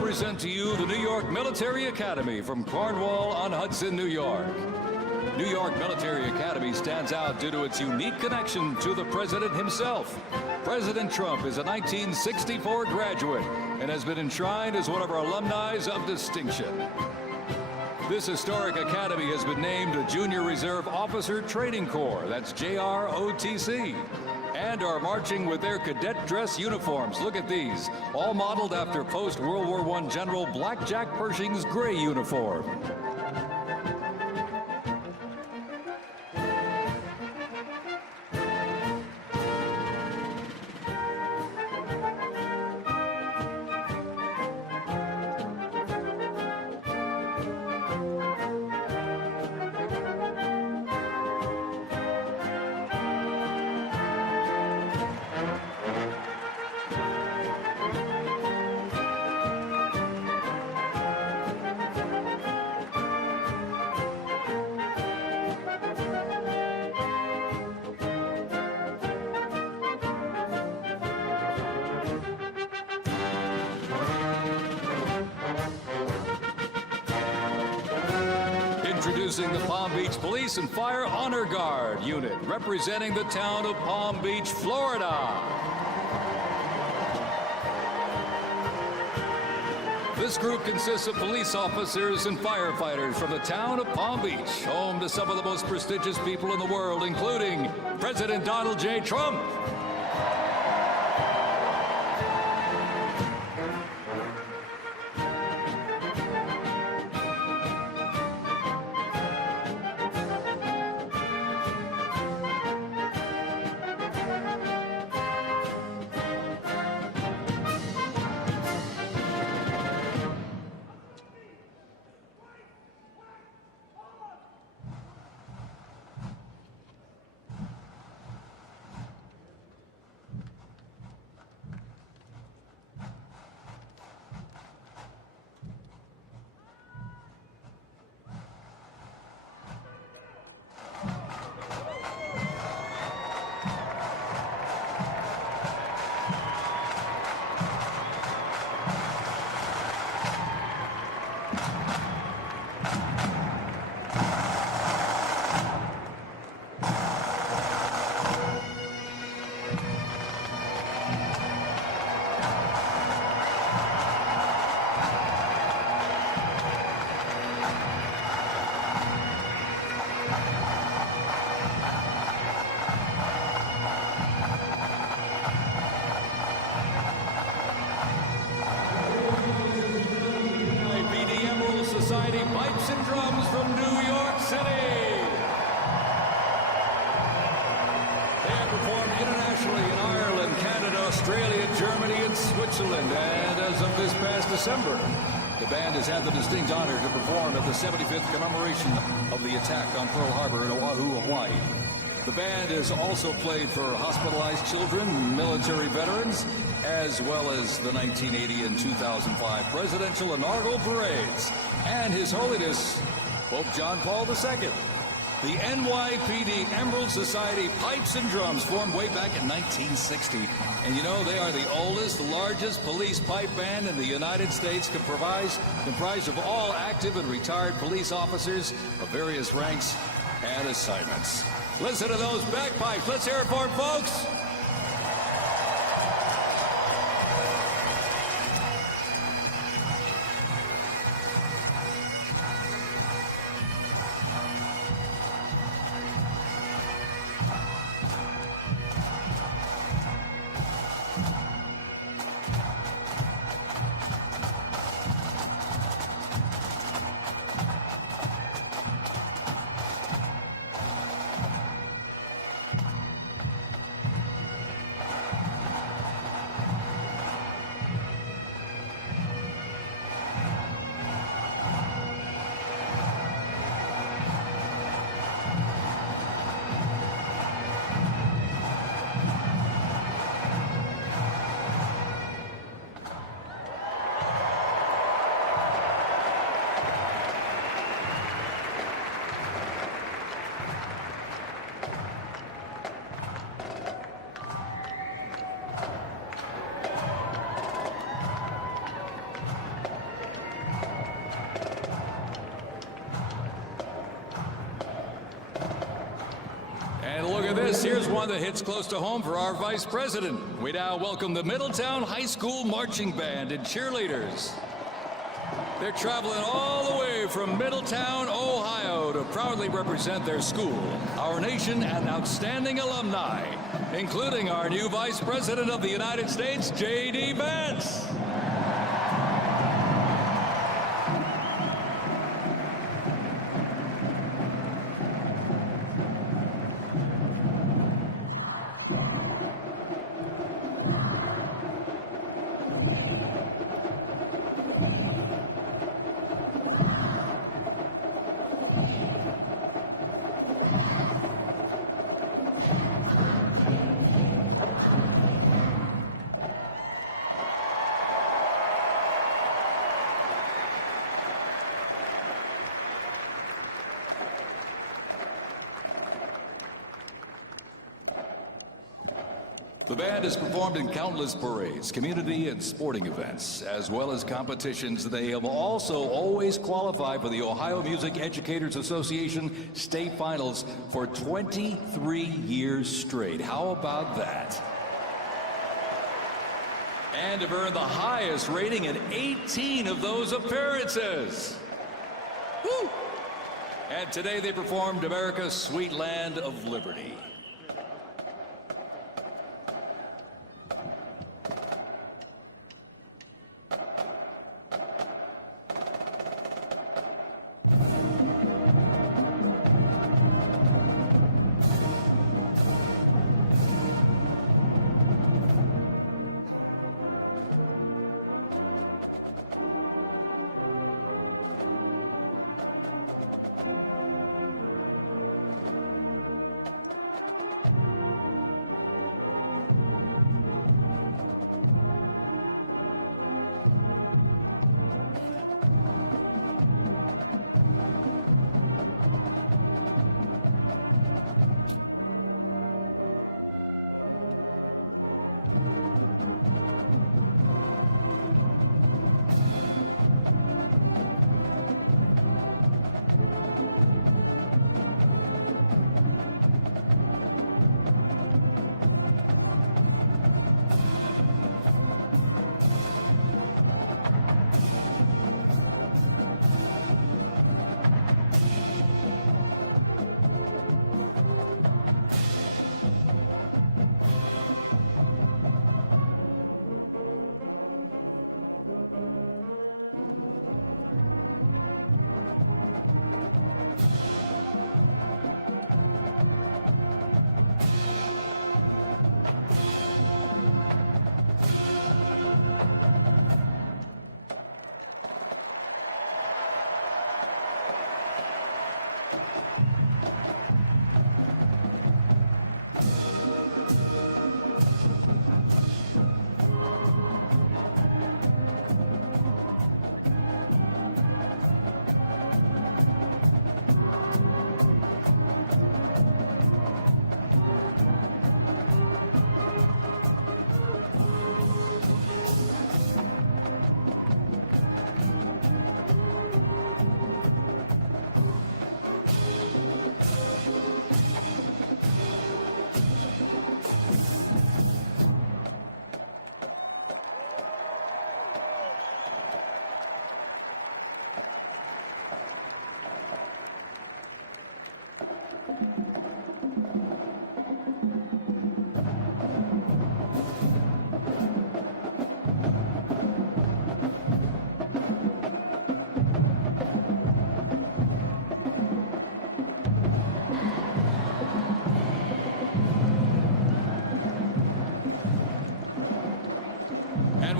Present to you the New York Military Academy from Cornwall-on-Hudson, New York. New York Military Academy stands out due to its unique connection to the president himself. President Trump is a 1964 graduate and has been enshrined as one of our alumni of distinction. This historic academy has been named a Junior Reserve Officer Training Corps, that's JROTC, and are marching with their cadet dress uniforms. Look at these, all modeled after post-World War I General Blackjack Pershing's gray uniform. Introducing the Palm Beach Police and Fire Honor Guard unit, representing the town of Palm Beach, Florida. This group consists of police officers and firefighters from the town of Palm Beach, home to some of the most prestigious people in the world, including President Donald J. Trump. Switzerland, and as of this past December, the band has had the distinct honor to perform at the 75th commemoration of the attack on Pearl Harbor in Oahu, Hawaii. The band has also played for hospitalized children, military veterans, as well as the 1980 and 2005 presidential inaugural parades, and His Holiness Pope John Paul II. The NYPD Emerald Society Pipes and Drums formed way back in 1960. And you know, they are the oldest, largest police pipe band in the United States, comprised of all active and retired police officers of various ranks and assignments. Listen to those bagpipes. Let's hear it for them, folks. Here's one that hits close to home for our Vice President. We now welcome the Middletown High School Marching Band and cheerleaders. They're traveling all the way from Middletown, Ohio to proudly represent their school, our nation, and outstanding alumni, including our new Vice President of the United States, J.D. Vance. The band has performed in countless parades, community and sporting events, as well as competitions. They have also always qualified for the Ohio Music Educators Association state finals for 23 years straight. How about that? And have earned the highest rating in 18 of those appearances. Woo! And today they performed America's Sweet Land of Liberty.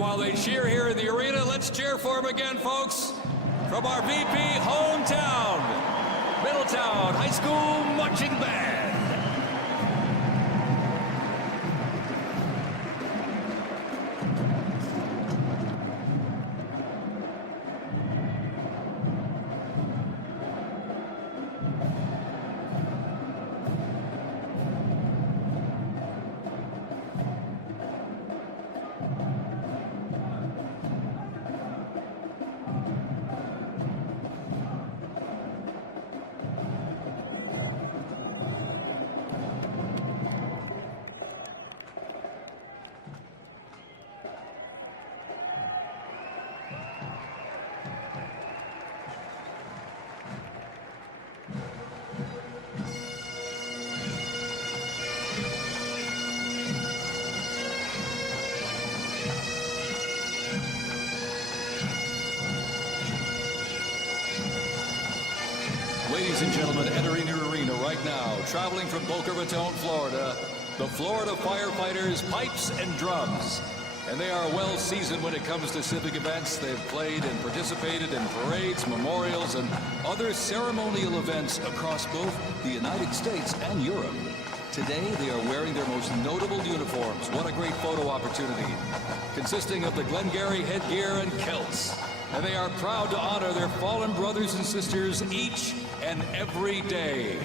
while they cheer here in the arena, let's cheer for him again, folks, from our VP hometown, Middletown High School Marching Band. Ladies and gentlemen, entering your arena right now, traveling from Boca Raton, Florida, the Florida Firefighters Pipes and Drums. And they are well seasoned when it comes to civic events. They've played and participated in parades, memorials, and other ceremonial events across both the United States and Europe. Today, they are wearing their most notable uniforms. What a great photo opportunity. Consisting of the Glengarry headgear and kilts. And they are proud to honor their fallen brothers and sisters each and every day.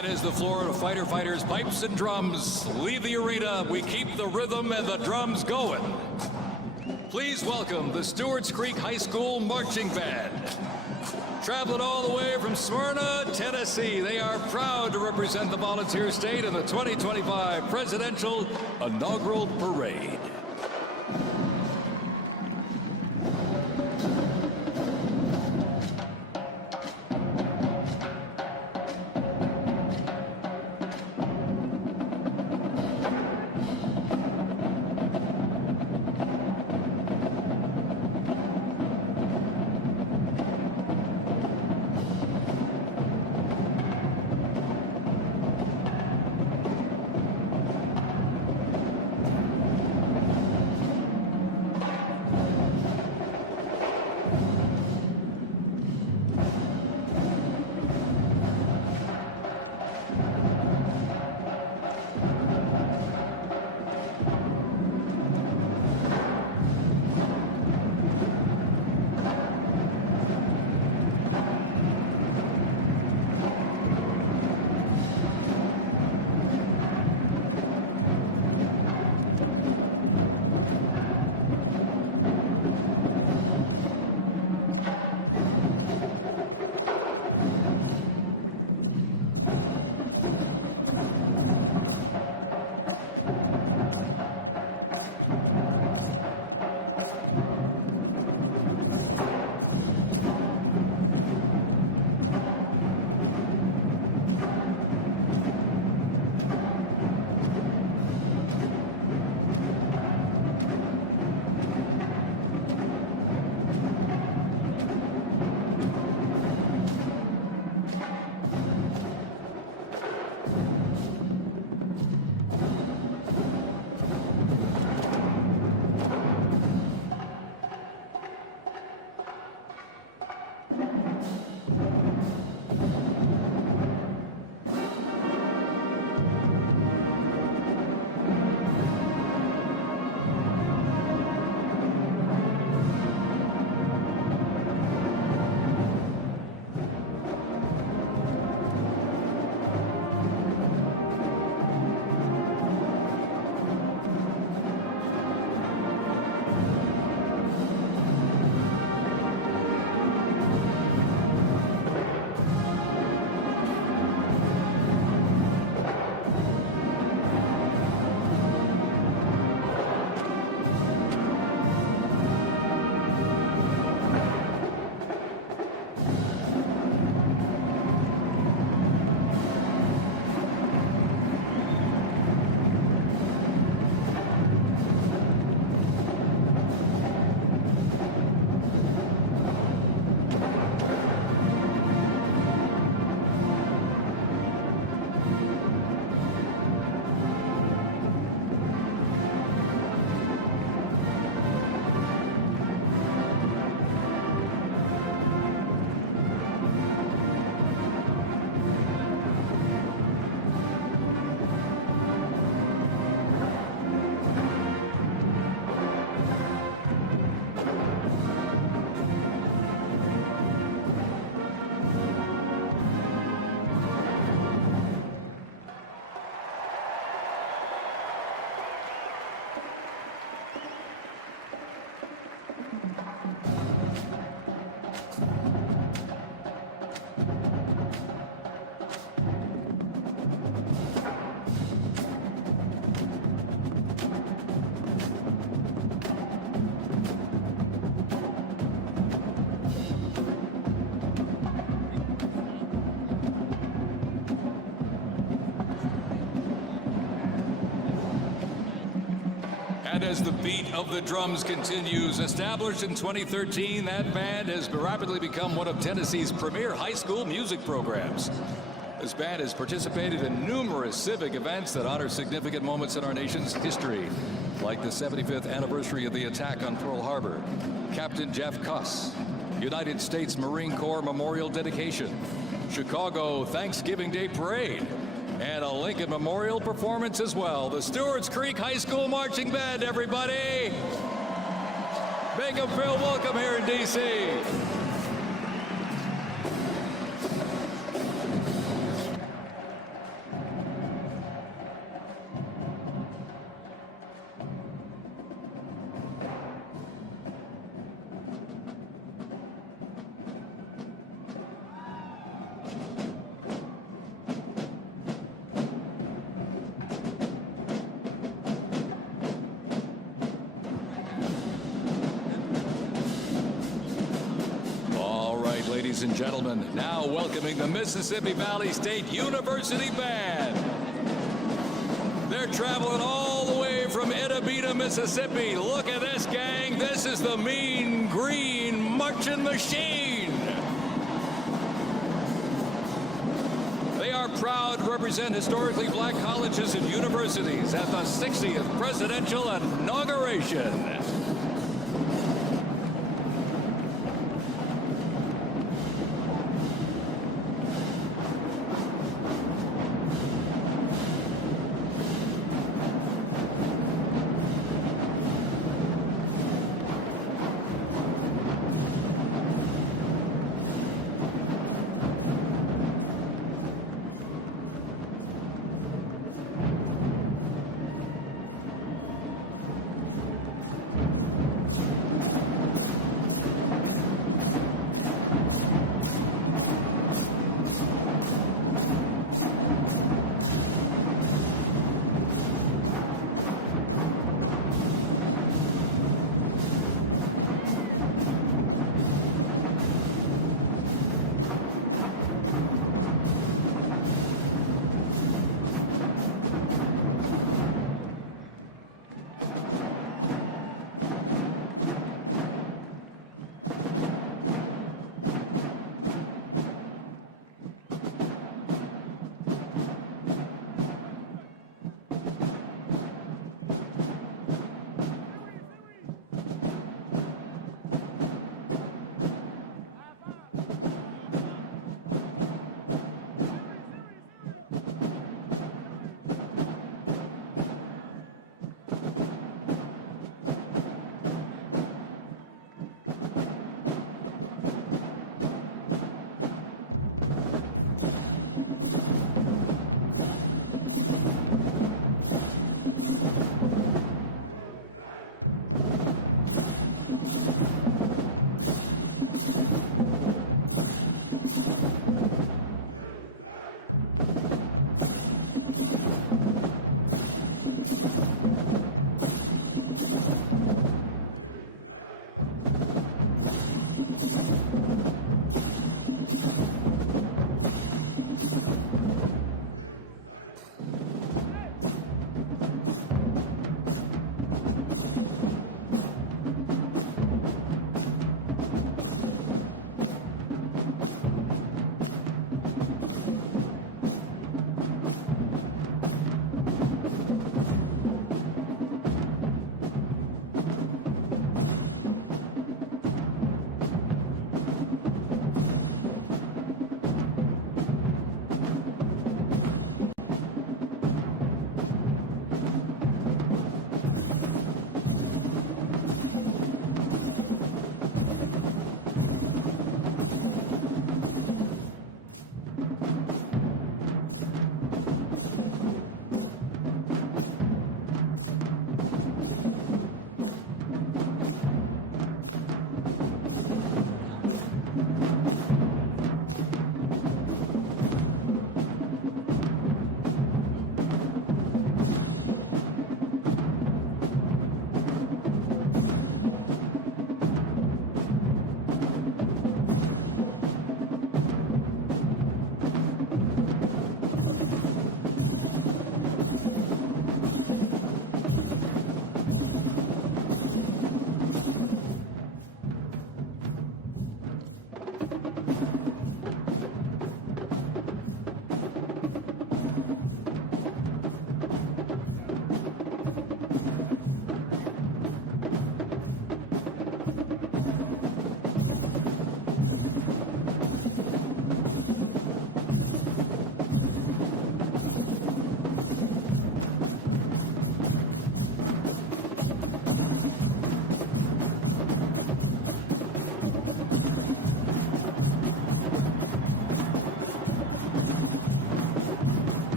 And as the Florida Firefighters Pipes and Drums leave the arena, we keep the rhythm and the drums going. Please welcome the Stewart's Creek High School Marching Band. Traveling all the way from Smyrna, Tennessee, they are proud to represent the Volunteer State in the 2025 Presidential Inaugural Parade. And as the beat of the drums continues, established in 2013, that band has rapidly become one of Tennessee's premier high school music programs. This band has participated in numerous civic events that honor significant moments in our nation's history, like the 75th anniversary of the attack on Pearl Harbor, Captain Jeff Cuss, United States Marine Corps Memorial Dedication, Chicago Thanksgiving Day Parade, and a Lincoln Memorial performance as well. The Stewart's Creek High School Marching Band, everybody! Make them feel welcome here in D.C. Ladies and gentlemen, now welcoming the Mississippi Valley State University Band. They're traveling all the way from Itta, Mississippi. Look at this, gang. This is the Mean Green Marching Machine. They are proud to represent historically black colleges and universities at the 60th Presidential Inauguration.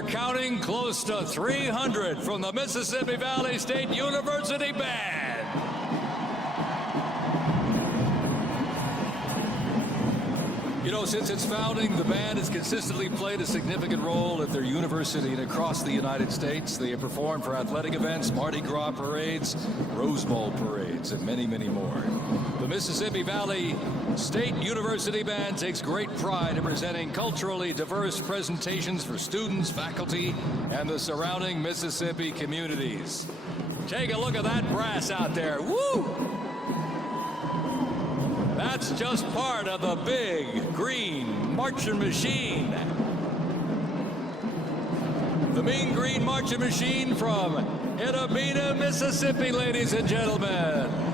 we're counting close to 300 from the Mississippi Valley State University Band. You know, since its founding, the band has consistently played a significant role at their university and across the United States. They have performed for athletic events, Mardi Gras parades, Rose Bowl parades, and many, many more. The Mississippi Valley State University Band takes great pride in presenting culturally diverse presentations for students, faculty, and the surrounding Mississippi communities. Take a look at that brass out there. Woo! That's just part of the big green marching machine. The Mean Green Marching Machine from Itabena, Mississippi, ladies and gentlemen.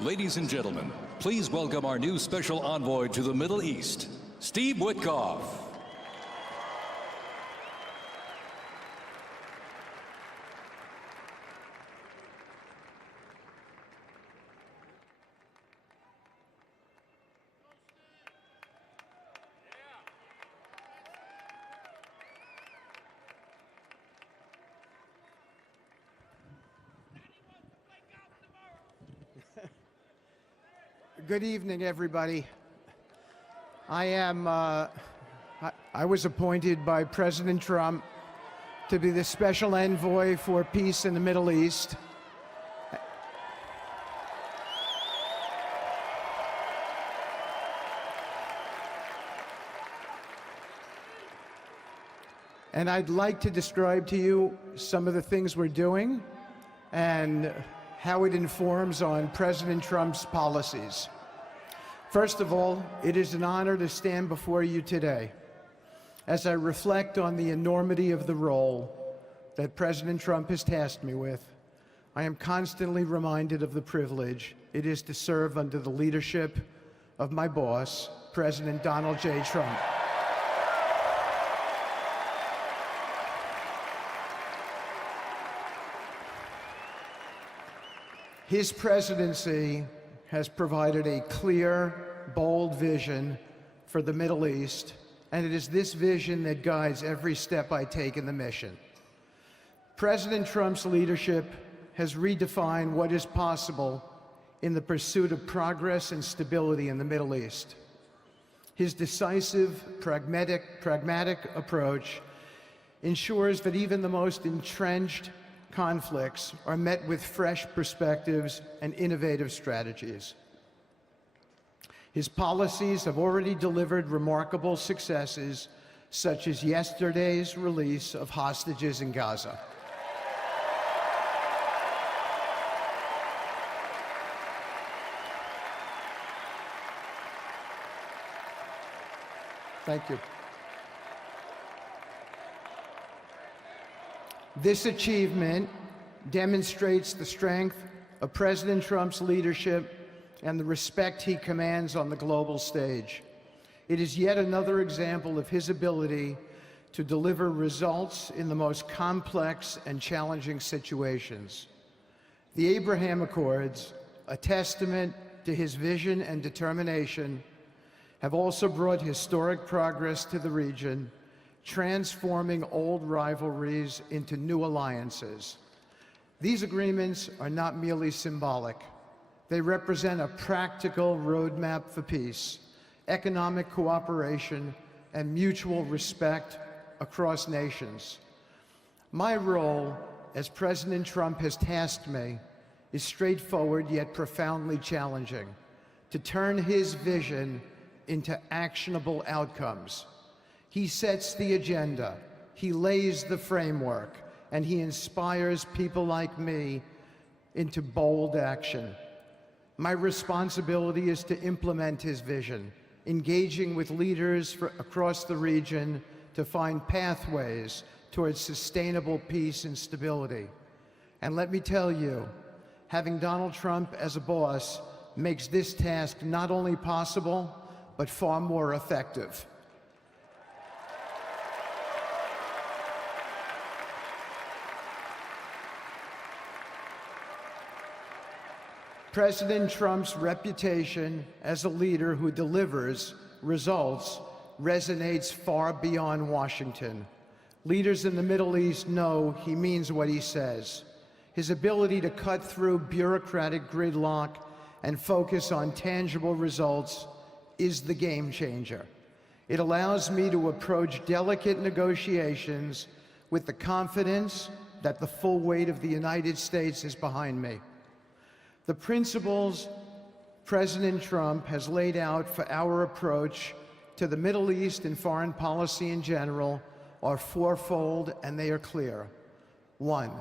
Ladies and gentlemen, please welcome our new special envoy to the Middle East, Steve Witkoff. Good evening, everybody. I was appointed by President Trump to be the special envoy for peace in the Middle East. And I'd like to describe to you some of the things we're doing and how it informs on President Trump's policies. First of all, it is an honor to stand before you today as I reflect on the enormity of the role that President Trump has tasked me with. I am constantly reminded of the privilege it is to serve under the leadership of my boss, President Donald J. Trump. His presidency has provided a clear, bold vision for the Middle East, and it is this vision that guides every step I take in the mission. President Trump's leadership has redefined what is possible in the pursuit of progress and stability in the Middle East. His decisive, pragmatic approach ensures that even the most entrenched conflicts are met with fresh perspectives and innovative strategies. His policies have already delivered remarkable successes, such as yesterday's release of hostages in Gaza. Thank you. This achievement demonstrates the strength of President Trump's leadership and the respect he commands on the global stage. It is yet another example of his ability to deliver results in the most complex and challenging situations. The Abraham Accords, a testament to his vision and determination, have also brought historic progress to the region, transforming old rivalries into new alliances. These agreements are not merely symbolic. They represent a practical roadmap for peace, economic cooperation, and mutual respect across nations. My role, as President Trump has tasked me, is straightforward yet profoundly challenging: to turn his vision into actionable outcomes. He sets the agenda, he lays the framework, and he inspires people like me into bold action. My responsibility is to implement his vision, engaging with leaders across the region to find pathways towards sustainable peace and stability. And let me tell you, having Donald Trump as a boss makes this task not only possible, but far more effective. President Trump's reputation as a leader who delivers results resonates far beyond Washington. Leaders in the Middle East know he means what he says. His ability to cut through bureaucratic gridlock and focus on tangible results is the game changer. It allows me to approach delicate negotiations with the confidence that the full weight of the United States is behind me. The principles President Trump has laid out for our approach to the Middle East and foreign policy in general are fourfold, and they are clear. 1,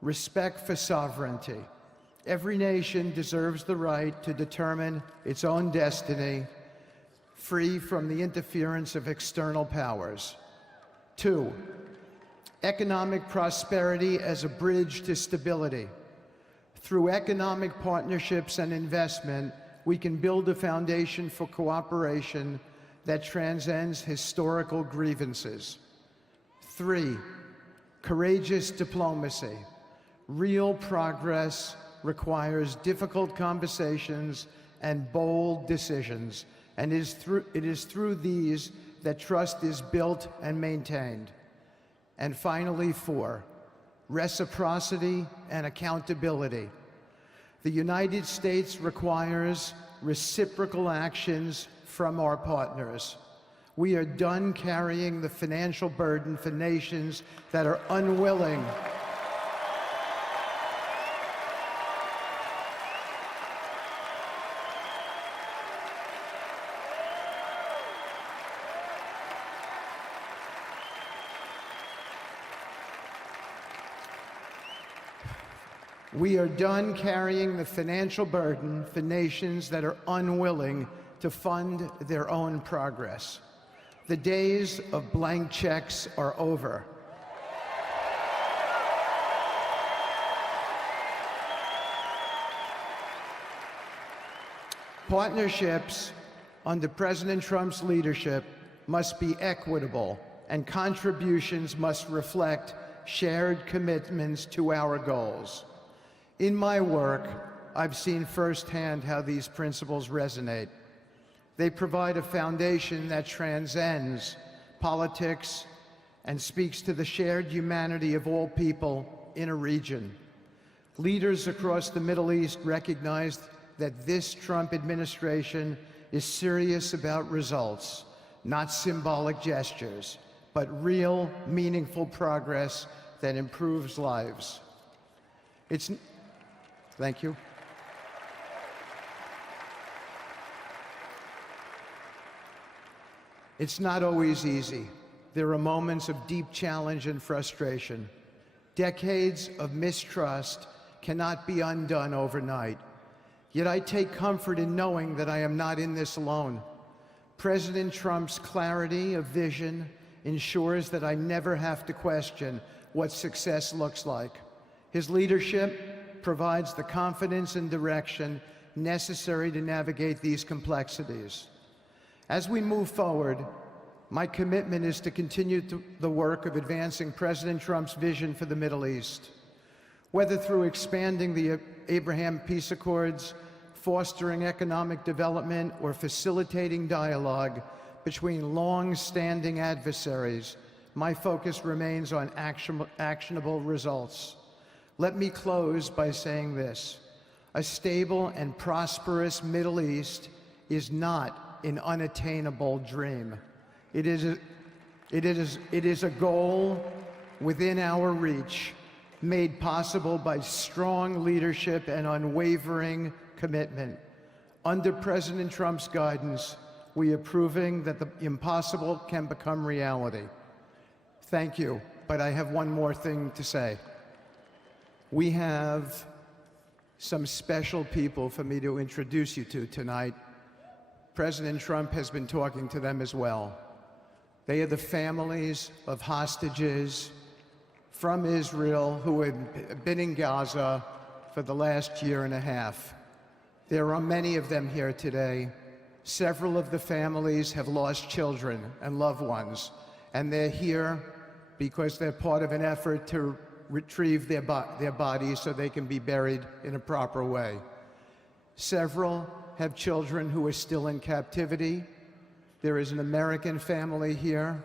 respect for sovereignty. Every nation deserves the right to determine its own destiny, free from the interference of external powers. 2, economic prosperity as a bridge to stability. Through economic partnerships and investment, we can build a foundation for cooperation that transcends historical grievances. 3, courageous diplomacy. Real progress requires difficult conversations and bold decisions, and it is through these that trust is built and maintained. And finally, 4, reciprocity and accountability. The United States requires reciprocal actions from our partners. We are done carrying the financial burden for nations that are unwilling the financial burden for nations that are unwilling to fund their own progress. The days of blank checks are over. Partnerships under President Trump's leadership must be equitable, and contributions must reflect shared commitments to our goals. In my work, I've seen firsthand how these principles resonate. They provide a foundation that transcends politics and speaks to the shared humanity of all people in a region. Leaders across the Middle East recognized that this Trump administration is serious about results, not symbolic gestures, but real, meaningful progress that improves lives. Thank you. It's not always easy. There are moments of deep challenge and frustration. Decades of mistrust cannot be undone overnight. Yet I take comfort in knowing that I am not in this alone. President Trump's clarity of vision ensures that I never have to question what success looks like. His leadership provides the confidence and direction necessary to navigate these complexities. As we move forward, my commitment is to continue the work of advancing President Trump's vision for the Middle East. Whether through expanding the Abraham Peace Accords, fostering economic development, or facilitating dialogue between long-standing adversaries, my focus remains on actionable results. Let me close by saying this: a stable and prosperous Middle East is not an unattainable dream. It is a goal within our reach, made possible by strong leadership and unwavering commitment. Under President Trump's guidance, we are proving that the impossible can become reality. Thank you, but I have one more thing to say. We have some special people for me to introduce you to tonight. President Trump has been talking to them as well. They are the families of hostages from Israel who have been in Gaza for the last year and a half. There are many of them here today. Several of the families have lost children and loved ones, and they're here because they're part of an effort to retrieve their bodies so they can be buried in a proper way. Several have children who are still in captivity. There is an American family here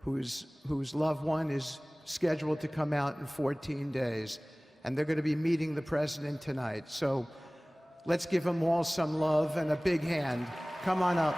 whose loved one is scheduled to come out in 14 days, and they're going to be meeting the president tonight. So let's give them all some love and a big hand. Come on up.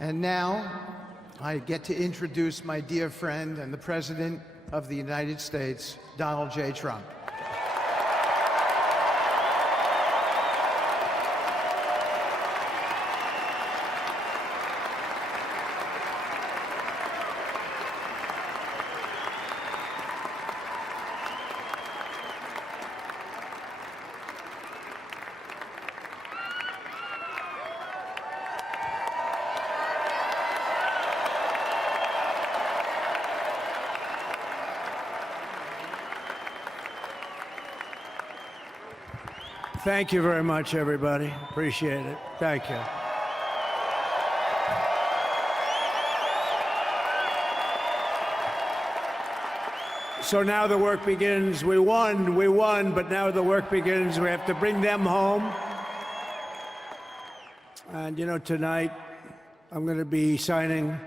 And now, I get to introduce my dear friend and the President of the United States, Donald J. Trump. Thank you very much, everybody. Appreciate it. Thank you. So now the work begins. We won, but now the work begins. We have to bring them home. And you know, tonight I'm going to be signing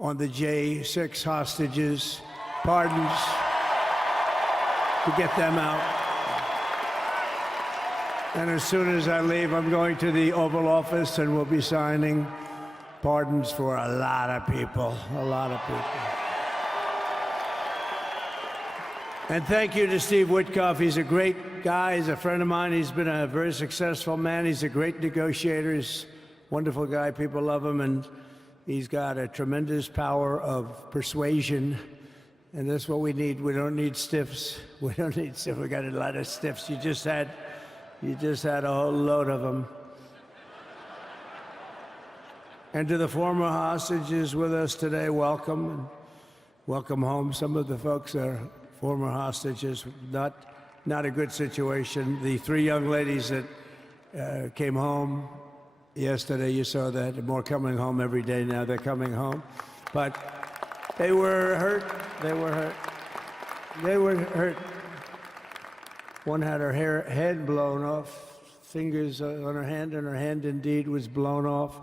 on the J6 hostages, pardons, to get them out. And as soon as I leave, I'm going to the Oval Office and we'll be signing pardons for a lot of people, a lot of people. And thank you to Steve Witkoff. He's a great guy. He's a friend of mine. He's been a very successful man. He's a great negotiator. He's a wonderful guy. People love him. And he's got a tremendous power of persuasion. And that's what we need. We don't need stiffs. We don't need stiffs. We got a lot of stiffs. You just had a whole load of them. And to the former hostages with us today, welcome. And welcome home. Some of the folks are former hostages. Not a good situation. The 3 young ladies that came home yesterday, you saw that. More coming home every day now. They're coming home. But they were hurt. They were hurt. They were hurt. One had her head blown off, fingers on her hand, and her hand indeed was blown off.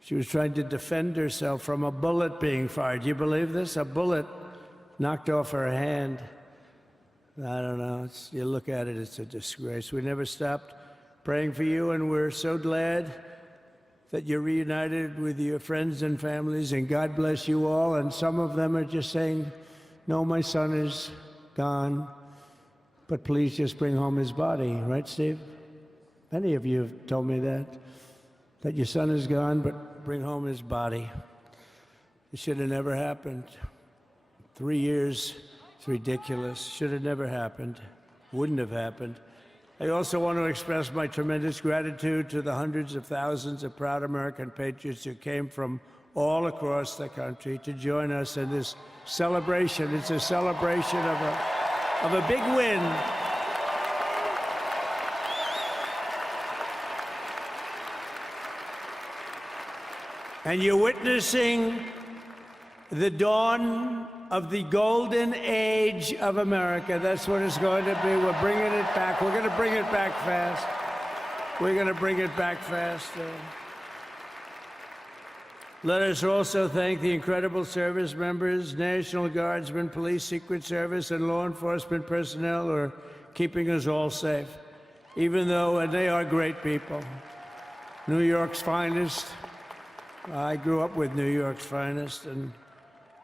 She was trying to defend herself from a bullet being fired. Do you believe this? A bullet knocked off her hand. I don't know. You look at it, it's a disgrace. We never stopped praying for you, and we're so glad that you're reunited with your friends and families, and God bless you all. And some of them are just saying, no, my son is gone. But please just bring home his body, right, Steve? Many of you have told me that your son is gone, but bring home his body. It should have never happened. 3 years, it's ridiculous. Should have never happened. Wouldn't have happened. I also want to express my tremendous gratitude to the hundreds of thousands of proud American patriots who came from all across the country to join us in this celebration. It's a celebration of a big win. And you're witnessing the dawn of the golden age of America. That's what it's going to be. We're bringing it back. We're going to bring it back fast. We're going to bring it back fast. Let us also thank the incredible service members, National Guardsmen, Police, Secret Service, and law enforcement personnel who are keeping us all safe, even though, and they are great people. New York's finest. I grew up with New York's finest, and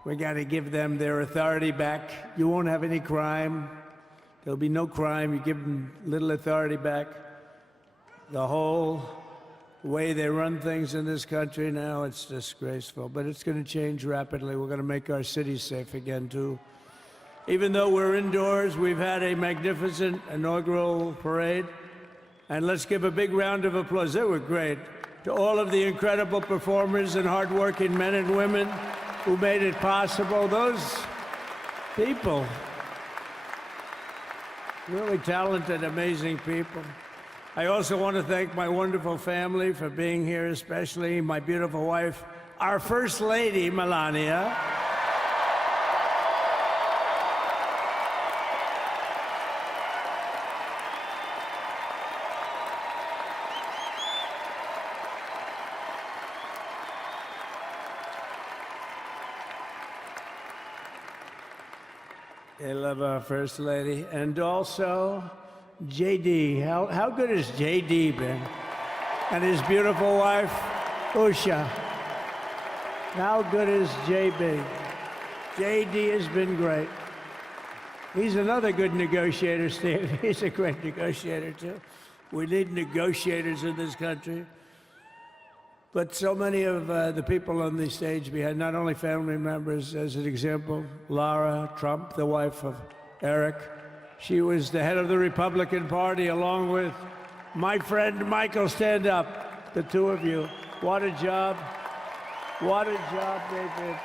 we got to give them their authority back. You won't have any crime. There'll be no crime. You give them little authority back. The whole way they run things in this country now, it's disgraceful. But it's going to change rapidly. We're going to make our cities safe again, too. Even though we're indoors, we've had a magnificent inaugural parade. And let's give a big round of applause. They were great. To all of the incredible performers and hardworking men and women who made it possible. Those people, really talented, amazing people. I also want to thank my wonderful family for being here, especially my beautiful wife, our First Lady, Melania. I love our First Lady. And also, JD. How good has JD been? And his beautiful wife, Usha. How good is JB? JD has been great. He's another good negotiator, Steve. He's a great negotiator, too. We need negotiators in this country. But so many of the people on the stage behind, not only family members, as an example, Lara Trump, the wife of Eric. She was the head of the Republican Party, along with my friend Michael. Stand up, the two of you. What a job. What a job they did.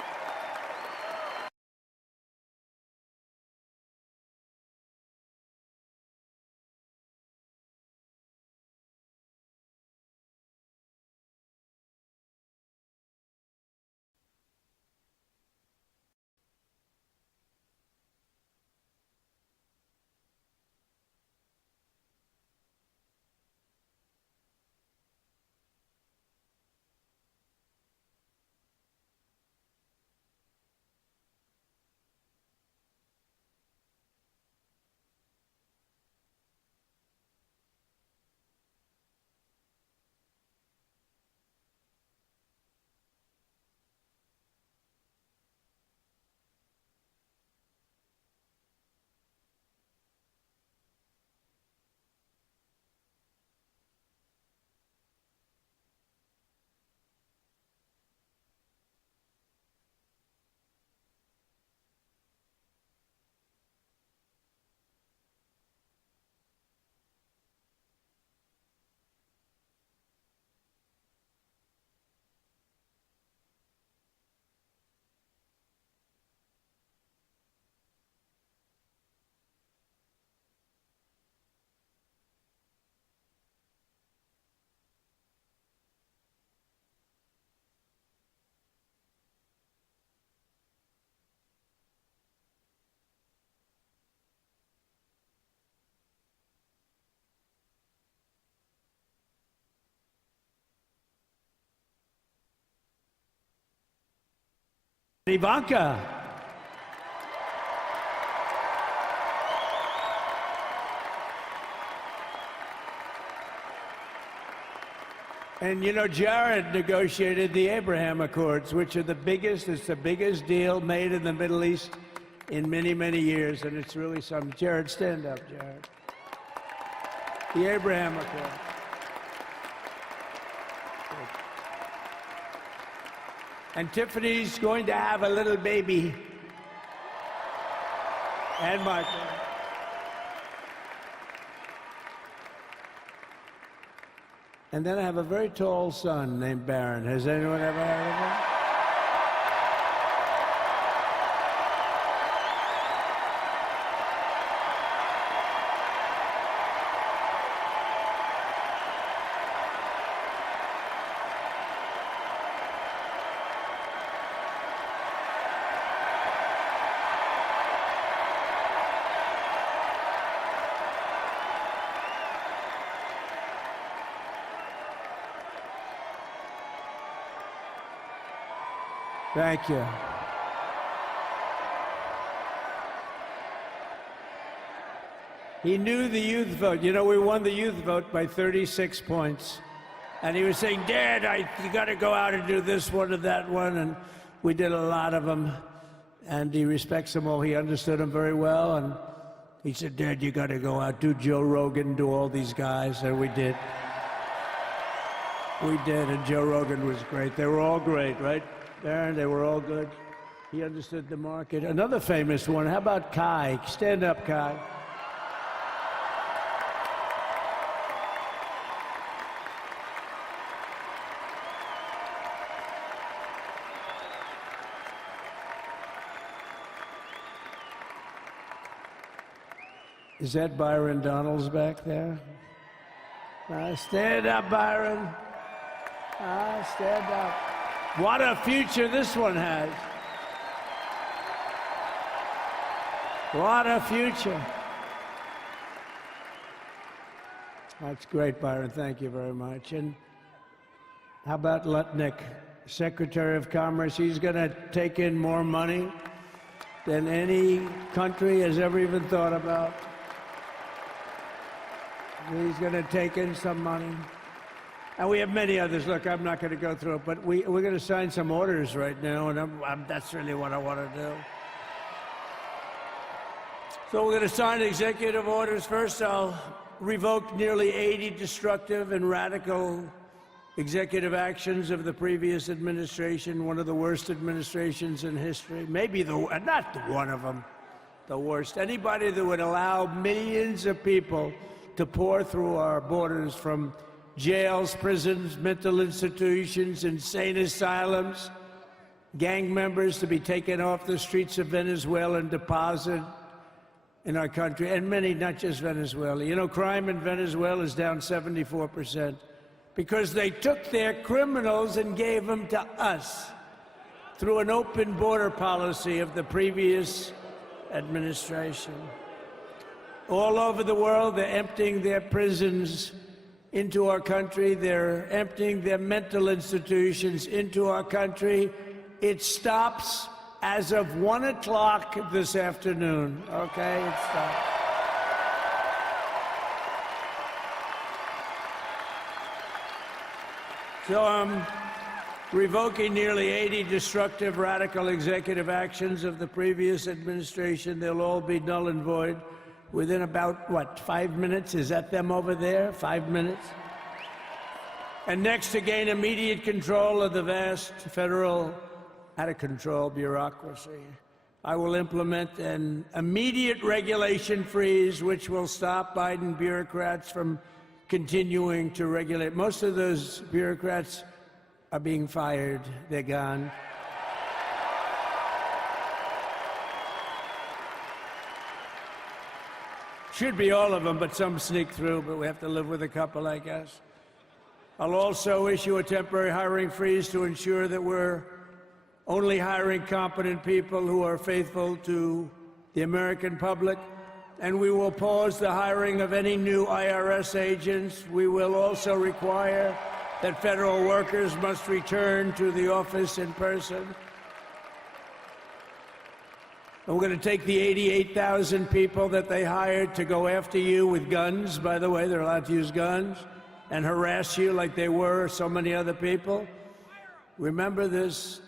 Ivanka. And you know, Jared negotiated the Abraham Accords, which are the biggest, it's the biggest deal made in the Middle East in many, many years, and it's really something. Jared, stand up, Jared. The Abraham Accords. And Tiffany's going to have a little baby. And Michael. And then I have a very tall son named Barron. Has anyone ever heard of him? Thank you. He knew the youth vote. You know, we won the youth vote by 36 points. And he was saying, Dad, you got to go out and do this one and that one. And we did a lot of them. And he respects them all. He understood them very well. And he said, Dad, you got to go out, do Joe Rogan, do all these guys. And we did. We did. And Joe Rogan was great. They were all great, right? Aaron, they were all good. He understood the market. Another famous one, how about Kai? Stand up, Kai. Is that Byron Donalds back there? Stand up, Byron. Stand up. What a future this one has. What a future. That's great, Byron. Thank you very much. And how about Lutnick, Secretary of Commerce? He's going to take in more money than any country has ever even thought about. He's going to take in some money. And we have many others. Look, I'm not going to go through it, but we're going to sign some orders right now, and that's really what I want to do. So we're going to sign executive orders. First, I'll revoke nearly 80 destructive and radical executive actions of the previous administration, one of the worst administrations in history. Maybe not one of them, the worst. Anybody that would allow millions of people to pour through our borders from jails, prisons, mental institutions, insane asylums, gang members to be taken off the streets of Venezuela and deposited in our country, and many, not just Venezuela. You know, crime in Venezuela is down 74% because they took their criminals and gave them to us through an open border policy of the previous administration. All over the world, they're emptying their prisons into our country. They're emptying their mental institutions into our country. It stops as of 1 o'clock this afternoon, okay? It stops. So I'm revoking nearly 80 destructive, radical executive actions of the previous administration. They'll all be null and void within about, what, 5 minutes? Is that them over there? 5 minutes? And next, to gain immediate control of the vast federal, out-of-control bureaucracy, I will implement an immediate regulation freeze, which will stop Biden bureaucrats from continuing to regulate. Most of those bureaucrats are being fired. They're gone. Should be all of them, but some sneak through, but we have to live with a couple, I guess. I'll also issue a temporary hiring freeze to ensure that we're only hiring competent people who are faithful to the American public, and we will pause the hiring of any new IRS agents. We will also require that federal workers must return to the office in person. And we're going to take the 88,000 people that they hired to go after you with guns. By the way, they're allowed to use guns and harass you like they were so many other people. Remember this.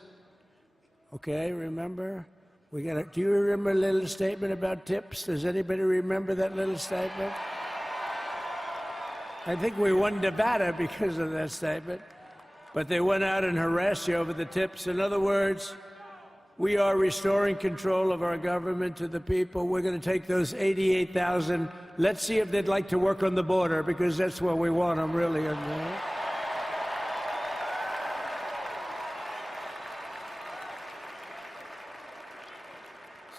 Okay, remember? Do you remember a little statement about tips? Does anybody remember that little statement? I think we won Nevada because of that statement. But they went out and harassed you over the tips. In other words, we are restoring control of our government to the people. We're going to take those 88,000. Let's see if they'd like to work on the border, because that's where we want them, really.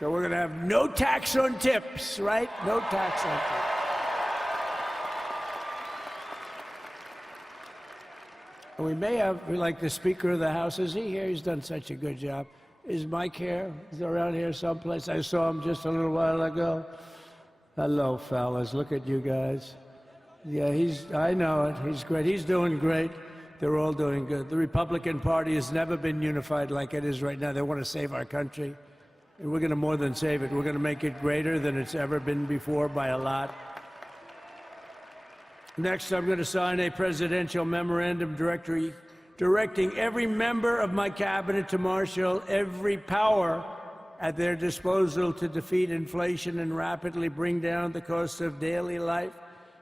So we're going to have no tax on tips, right? No tax on tips. And we may have, like the Speaker of the House, is he here? He's done such a good job. Is Mike here? He's around here someplace. I saw him just a little while ago. Hello, fellas. Look at you guys. Yeah, I know it. He's great. He's doing great. They're all doing good. The Republican Party has never been unified like it is right now. They want to save our country. And we're going to more than save it. We're going to make it greater than it's ever been before by a lot. Next, I'm going to sign a presidential memorandum directing every member of my cabinet to marshal every power at their disposal to defeat inflation and rapidly bring down the cost of daily life,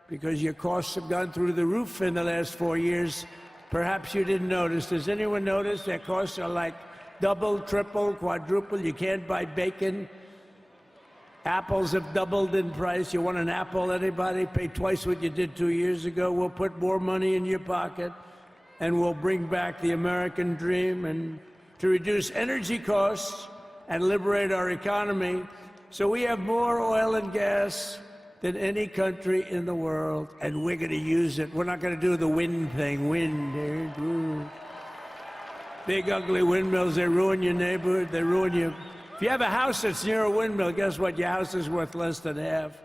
because your costs have gone through the roof in the last 4 years. Perhaps you didn't notice. Does anyone notice their costs are like double, triple, quadruple? You can't buy bacon. Apples have doubled in price. You want an apple, anybody? Pay twice what you did 2 years ago. We'll put more money in your pocket, and we'll bring back the American dream and to reduce energy costs and liberate our economy. So we have more oil and gas than any country in the world, and we're going to use it. We're not going to do the wind thing. Wind. Big, ugly windmills, they ruin your neighborhood. They ruin you. If you have a house that's near a windmill, guess what? Your house is worth less than half.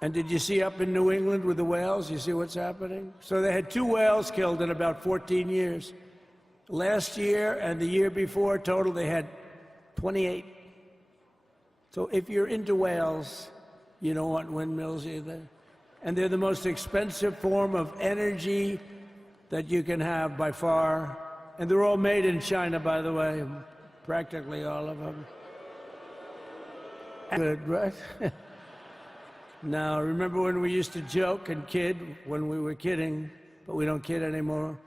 And did you see up in New England with the whales? You see what's happening? So they had 2 whales killed in about 14 years. Last year and the year before, total, they had 28. So if you're into whales, you don't want windmills either. and they're the most expensive form of energy that you can have by far. And they're all made in China, by the way, practically all of them. Good, right? Now, remember when we used to joke and kid when we were kidding, but we don't kid anymore?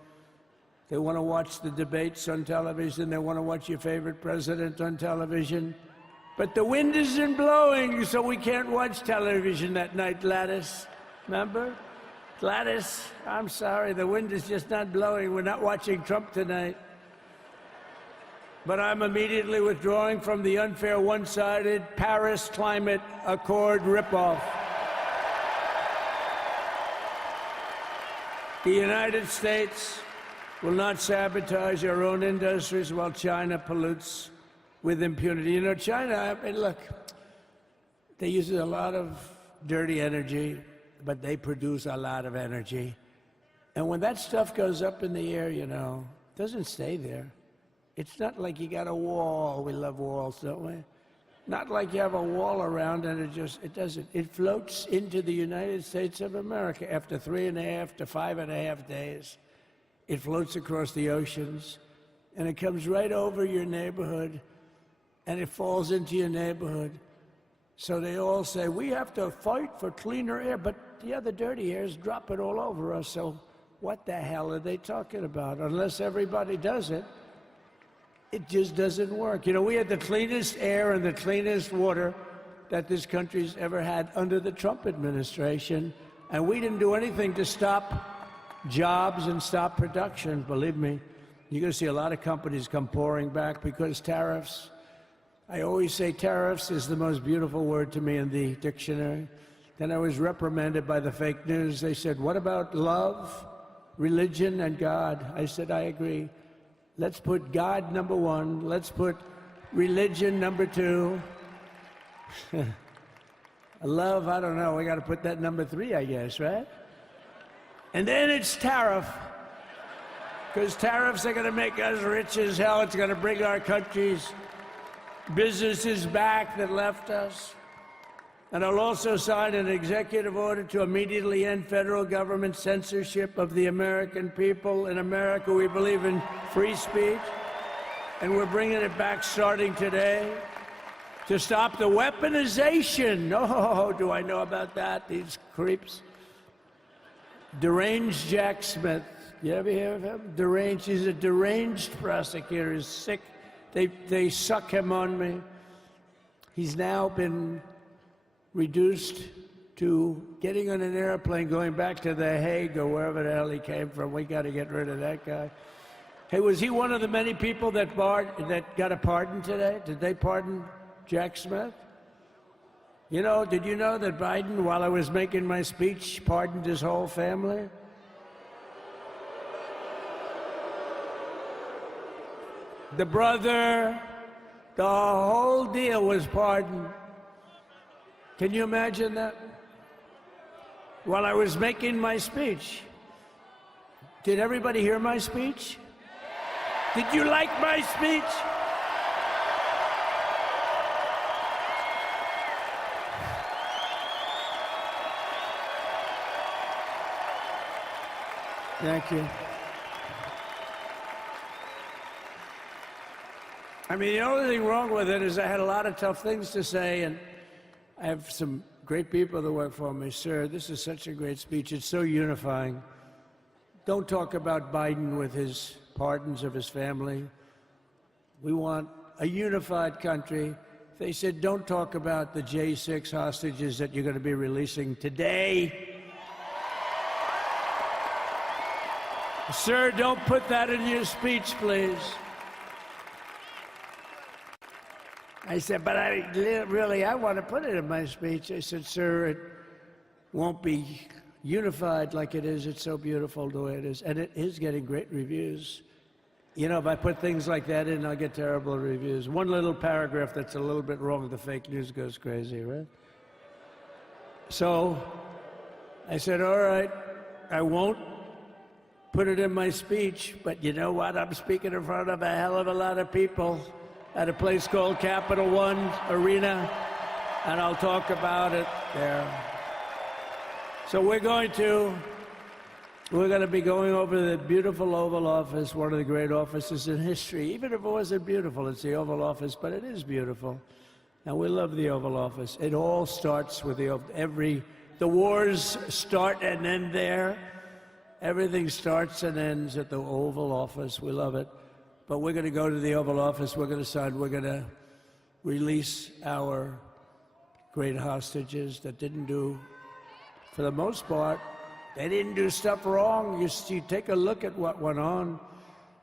They want to watch the debates on television. They want to watch your favorite president on television. But the wind isn't blowing, so we can't watch television that night, Gladys. Remember? Gladys, I'm sorry, the wind is just not blowing. We're not watching Trump tonight. But I'm immediately withdrawing from the unfair, one-sided Paris Climate Accord ripoff. The United States will not sabotage our own industries while China pollutes with impunity. You know, China, I mean, look, they use a lot of dirty energy, but they produce a lot of energy. And when that stuff goes up in the air, you know, it doesn't stay there. It's not like you got a wall. We love walls, don't we? Not like you have a wall around and it doesn't. It floats into the United States of America after 3.5 to 5.5 days. It floats across the oceans, and it comes right over your neighborhood, and it falls into your neighborhood. So they all say, we have to fight for cleaner air, but the other dirty air is dropping all over us, so what the hell are they talking about? Unless everybody does it, it just doesn't work. You know, we had the cleanest air and the cleanest water that this country's ever had under the Trump administration, and we didn't do anything to stop jobs and stop production. Believe me, you're going to see a lot of companies come pouring back because tariffs. I always say tariffs is the most beautiful word to me in the dictionary. Then I was reprimanded by the fake news. They said, what about love, religion, and God? I said, I agree. Let's put God number one. Let's put religion number two. Love, I don't know. We got to put that number 3, I guess, right? And then it's tariff. Because tariffs are going to make us rich as hell. It's going to bring our country's businesses back that left us. And I'll also sign an executive order to immediately end federal government censorship of the American people. In America, we believe in free speech, and we're bringing it back starting today to stop the weaponization. Oh, do I know about that? These creeps. Deranged Jack Smith. You ever hear of him? Deranged. He's a deranged prosecutor. He's sick. They suck him on me. He's now been reduced to getting on an airplane, going back to The Hague or wherever the hell he came from. We got to get rid of that guy. Hey, was he one of the many people that got a pardon today? Did they pardon Jack Smith? You know, did you know that Biden, while I was making my speech, pardoned his whole family? The brother, the whole deal was pardoned. Can you imagine that? While I was making my speech. Did everybody hear my speech? Did you like my speech? Thank you. I mean, the only thing wrong with it is I had a lot of tough things to say, and I have some great people that work for me. Sir, this is such a great speech. It's so unifying. Don't talk about Biden with his pardons of his family. We want a unified country. They said, don't talk about the J6 hostages that you're going to be releasing today. Sir, don't put that in your speech, please. I said, but I want to put it in my speech. I said, sir, it won't be unified like it is. It's so beautiful the way it is. And it is getting great reviews. You know, if I put things like that in, I'll get terrible reviews. One little paragraph that's a little bit wrong, the fake news goes crazy, right? So I said, all right, I won't put it in my speech, but you know what? I'm speaking in front of a hell of a lot of people at a place called Capital One Arena, and I'll talk about it there. So we're going to be going over the beautiful Oval Office, one of the great offices in history. Even if it wasn't beautiful, it's the Oval Office, but it is beautiful. And we love the Oval Office. It all starts with the wars start and end there. Everything starts and ends at the Oval Office. We love it. But we're going to go to the Oval Office. We're going to release our great hostages that didn't do, for the most part, they didn't do stuff wrong. You take a look at what went on,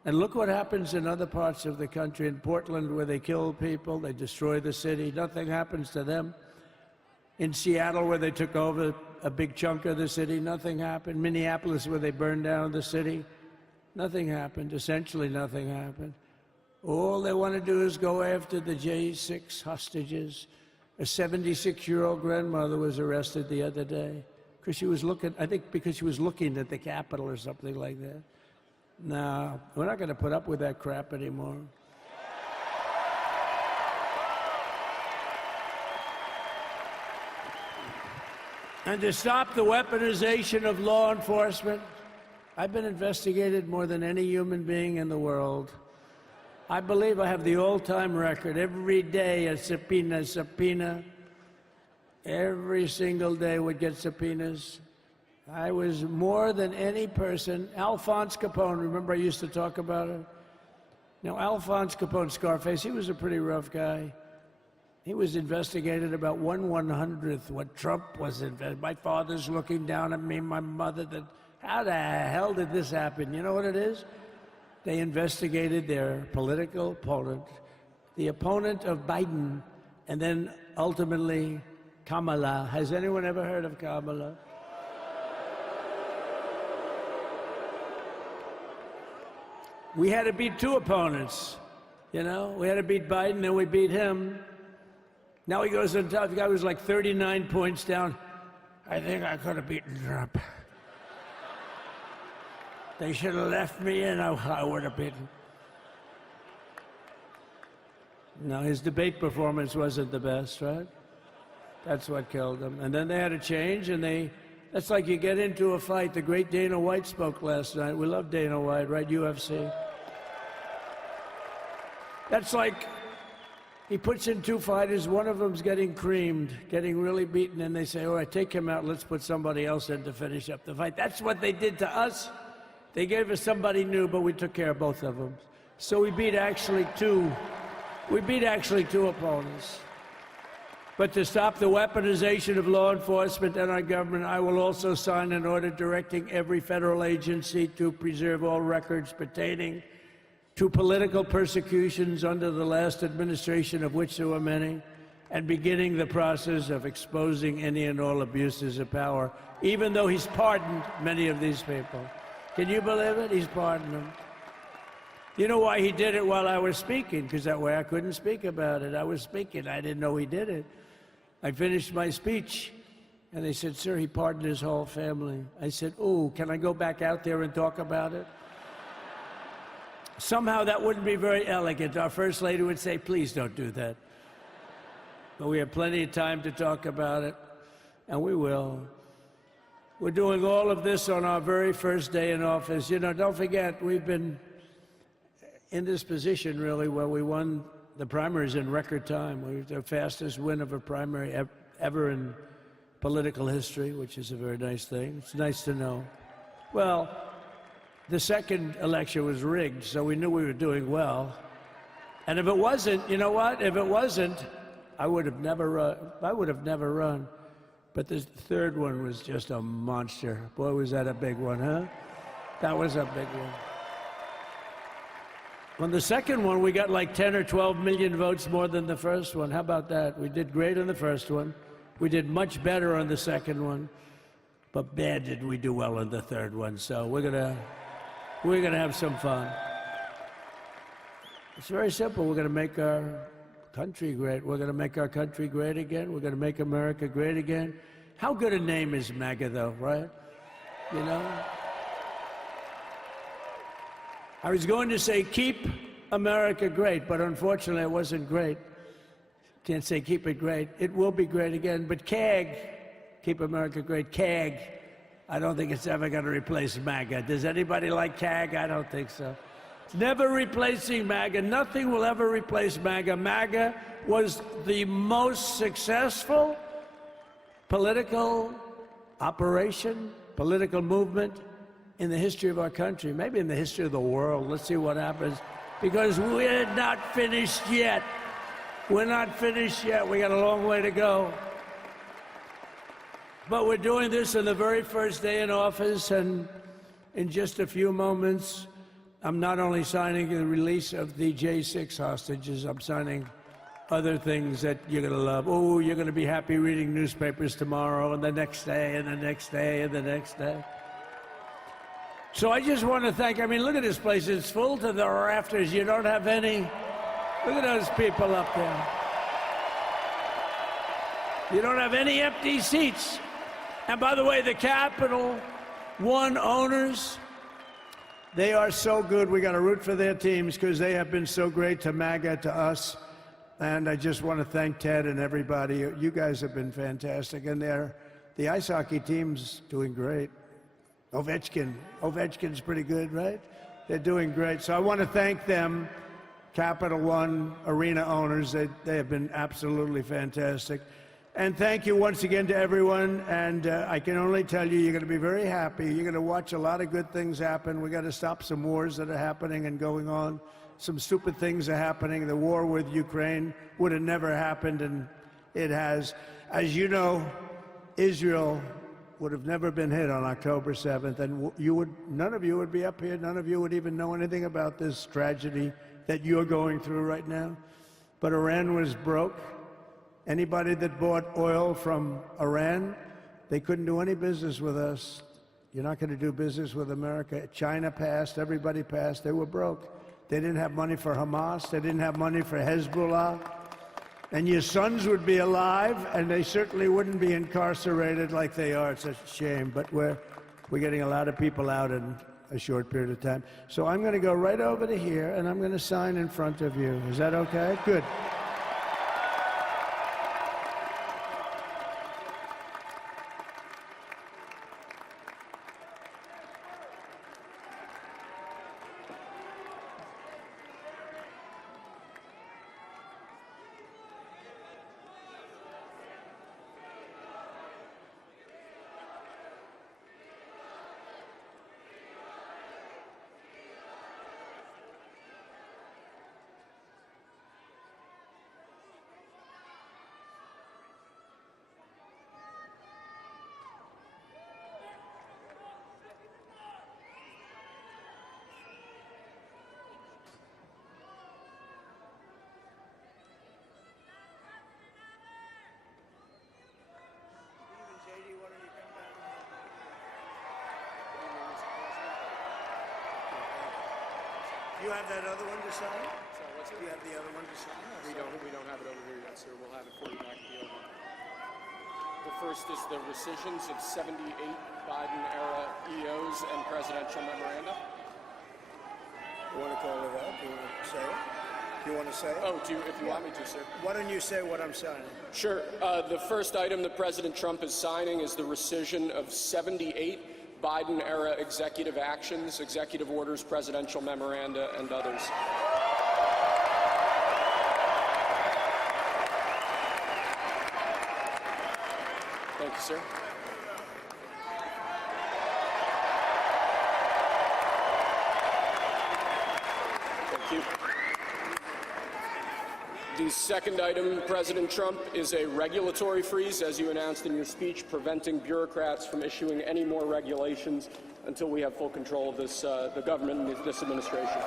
and look what happens in other parts of the country. In Portland, where they kill people, they destroy the city, nothing happens to them. In Seattle, where they took over a big chunk of the city, nothing happened. Minneapolis, where they burned down the city, nothing happened. Essentially nothing happened. All they want to do is go after the J6 hostages. A 76-year-old grandmother was arrested the other day because she was looking, I think because she was looking at the Capitol or something like that. No, we're not going to put up with that crap anymore. And to stop the weaponization of law enforcement, I've been investigated more than any human being in the world. I believe I have the all-time record. Every day a subpoena. Every single day would get subpoenas. I was more than any person. Alphonse Capone, remember I used to talk about it? Now, Alphonse Capone, Scarface, he was a pretty rough guy. He was investigated about 1/100th what Trump was investigated. My father's looking down at me, my mother, how the hell did this happen? You know what it is? They investigated their political opponent, the opponent of Biden, and then ultimately Kamala. Has anyone ever heard of Kamala? We had to beat two opponents, you know? We had to beat Biden, then we beat him. Now he goes on top. The guy was like 39 points down. I think I could have beaten Trump. They should have left me in. I would have beaten. No, his debate performance wasn't the best, right? That's what killed him. And then they had to change, and that's like you get into a fight. The great Dana White spoke last night. We love Dana White, right? UFC. That's like he puts in two fighters. One of them's getting creamed, getting really beaten, and they say, all right, take him out. Let's put somebody else in to finish up the fight. That's what they did to us. They gave us somebody new, but we took care of both of them. So we beat actually two opponents. But to stop the weaponization of law enforcement and our government, I will also sign an order directing every federal agency to preserve all records pertaining to political persecutions under the last administration, of which there were many, and beginning the process of exposing any and all abuses of power, even though he's pardoned many of these people. Can you believe it? He's pardoned them. You know why he did it while I was speaking? Because that way I couldn't speak about it. I was speaking. I didn't know he did it. I finished my speech, and they said, sir, he pardoned his whole family. I said, oh, can I go back out there and talk about it? Somehow that wouldn't be very elegant. Our First Lady would say, please don't do that. But we have plenty of time to talk about it, and we will. We're doing all of this on our very first day in office. You know, don't forget, we've been in this position, really, where we won the primaries in record time. We were the fastest win of a primary ever in political history, which is a very nice thing. It's nice to know. Well, the second election was rigged, so we knew we were doing well. And if it wasn't, you know what? If it wasn't, I would have never run. But the third one was just a monster. Boy, was that a big one, huh? That was a big one. On the second one, we got like 10 or 12 million votes more than the first one. How about that? We did great on the first one. We did much better on the second one. But bad did we do well on the third one. So we're gonna have some fun. It's very simple. We're gonna make our country great. We're gonna make our country great again. We're gonna make America great again. How good a name is MAGA, though, right? You know? I was going to say, keep America great, but unfortunately it wasn't great. Can't say keep it great. It will be great again, but CAG, Keep America Great, CAG. I don't think it's ever going to replace MAGA. Does anybody like CAG? I don't think so. It's never replacing MAGA. Nothing will ever replace MAGA. MAGA was the most successful political operation, political movement in the history of our country, maybe in the history of the world. Let's see what happens, because we're not finished yet. We're not finished yet. We got a long way to go. But we're doing this on the very first day in office, and in just a few moments, I'm not only signing the release of the J6 hostages, I'm signing other things that you're going to love. Oh, you're going to be happy reading newspapers tomorrow, and the next day, and the next day, and the next day. So I just want to thank, I mean, look at this place. It's full to the rafters. You don't have any. Look at those people up there. You don't have any empty seats. And by the way, the Capital One owners, they are so good. We got to root for their teams because they have been so great to MAGA, to us. And I just want to thank Ted and everybody. You guys have been fantastic. And the ice hockey team's doing great. Ovechkin's pretty good, right? They're doing great. So I want to thank them, Capital One Arena owners. They have been absolutely fantastic. And thank you once again to everyone. And I can only tell you, you're going to be very happy. You're going to watch a lot of good things happen. We got to stop some wars that are happening and going on. Some stupid things are happening. The war with Ukraine would have never happened, and it has. As you know, Israel would have never been hit on October 7th, and none of you would be up here. None of you would even know anything about this tragedy that you're going through right now. But Iran was broke. Anybody that bought oil from Iran, they couldn't do any business with us. You're not going to do business with America. China passed. Everybody passed. They were broke. They didn't have money for Hamas. They didn't have money for Hezbollah. And your sons would be alive, and they certainly wouldn't be incarcerated like they are. It's a shame, but we're getting a lot of people out in a short period of time. So I'm going to go right over to here, and I'm going to sign in front of you. Is that okay? Good. You have that other one to sign? Sorry, what's it? You have the other one to sign? We don't have it over here yet, sir. We'll have it for you back at the other one. The first is the rescissions of 78 Biden-era EOs and presidential memoranda. You want to call it up? You want to say it? You want to say it? Oh, if you want me to, sir. Why don't you say what I'm signing? Sure. The first item that President Trump is signing is the rescission of 78 Biden-era executive actions, executive orders, presidential memoranda, and others. Thank you, sir. Thank you. The second item, President Trump, is a regulatory freeze, as you announced in your speech, preventing bureaucrats from issuing any more regulations until we have full control of this, the government and this administration.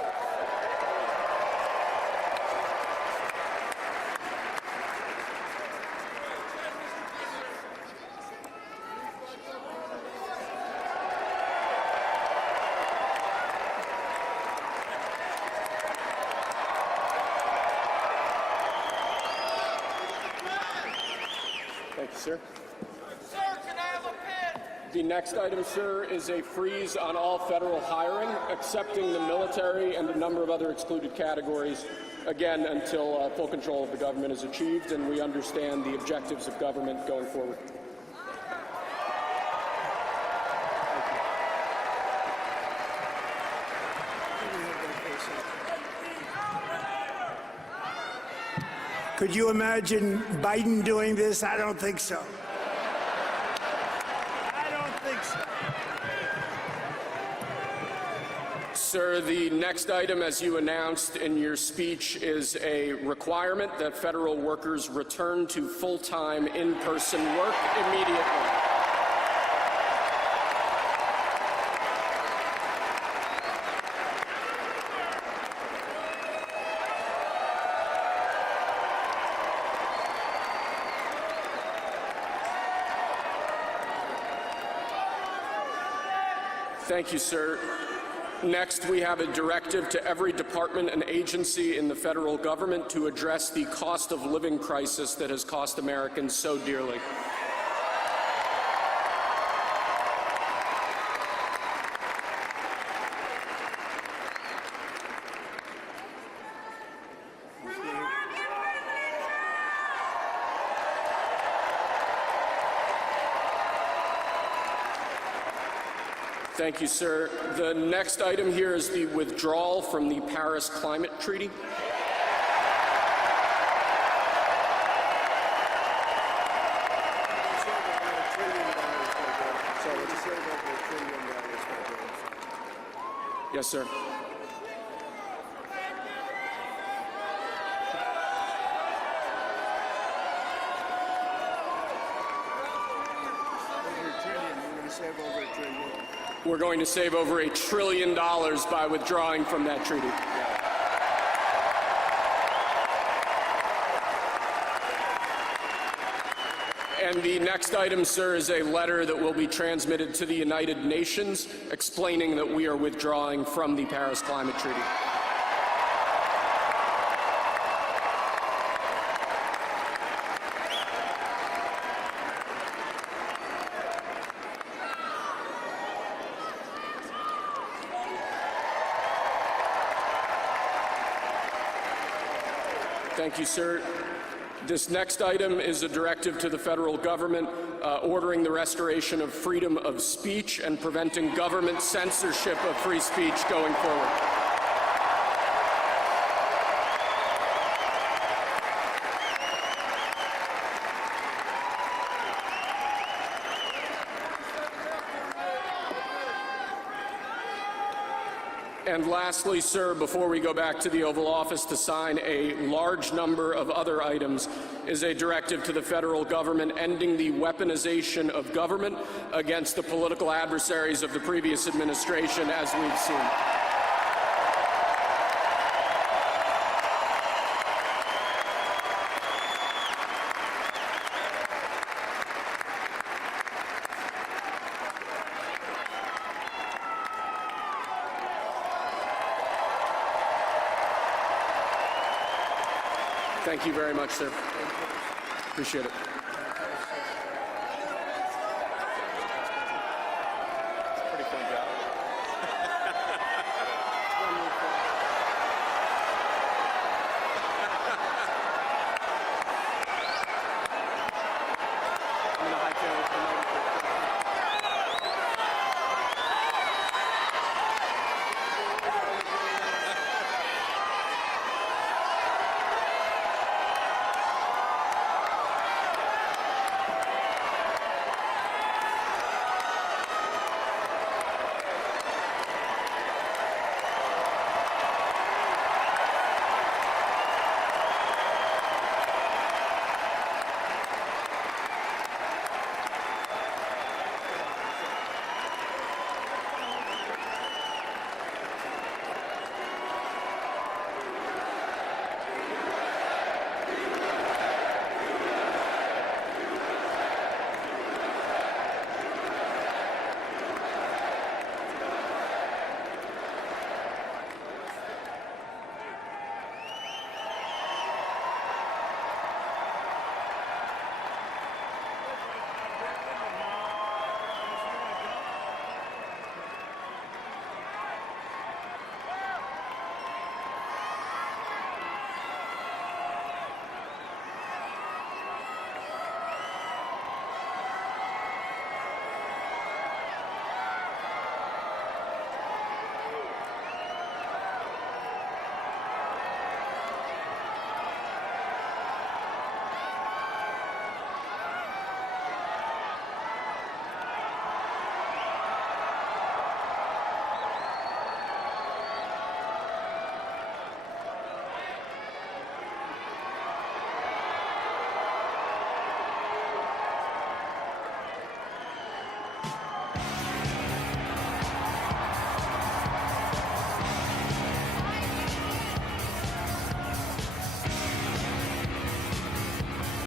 Sir. Sir, can I have a pen? The next item, sir, is a freeze on all federal hiring, excepting the military and a number of other excluded categories, again, until full control of the government is achieved and we understand the objectives of government going forward. Could you imagine Biden doing this? I don't think so. I don't think so. Sir, the next item, as you announced in your speech, is a requirement that federal workers return to full-time in-person work immediately. Thank you, sir. Next, we have a directive to every department and agency in the federal government to address the cost of living crisis that has cost Americans so dearly. Thank you, sir. The next item here is the withdrawal from the Paris Climate Treaty. Yes, sir. We're going to save over $1 trillion by withdrawing from that treaty. And the next item, sir, is a letter that will be transmitted to the United Nations explaining that we are withdrawing from the Paris Climate Treaty. Thank you, sir. This next item is a directive to the federal government ordering the restoration of freedom of speech and preventing government censorship of free speech going forward. And lastly, sir, before we go back to the Oval Office to sign a large number of other items, is a directive to the federal government ending the weaponization of government against the political adversaries of the previous administration, as we've seen. Thank you very much, sir. Appreciate it.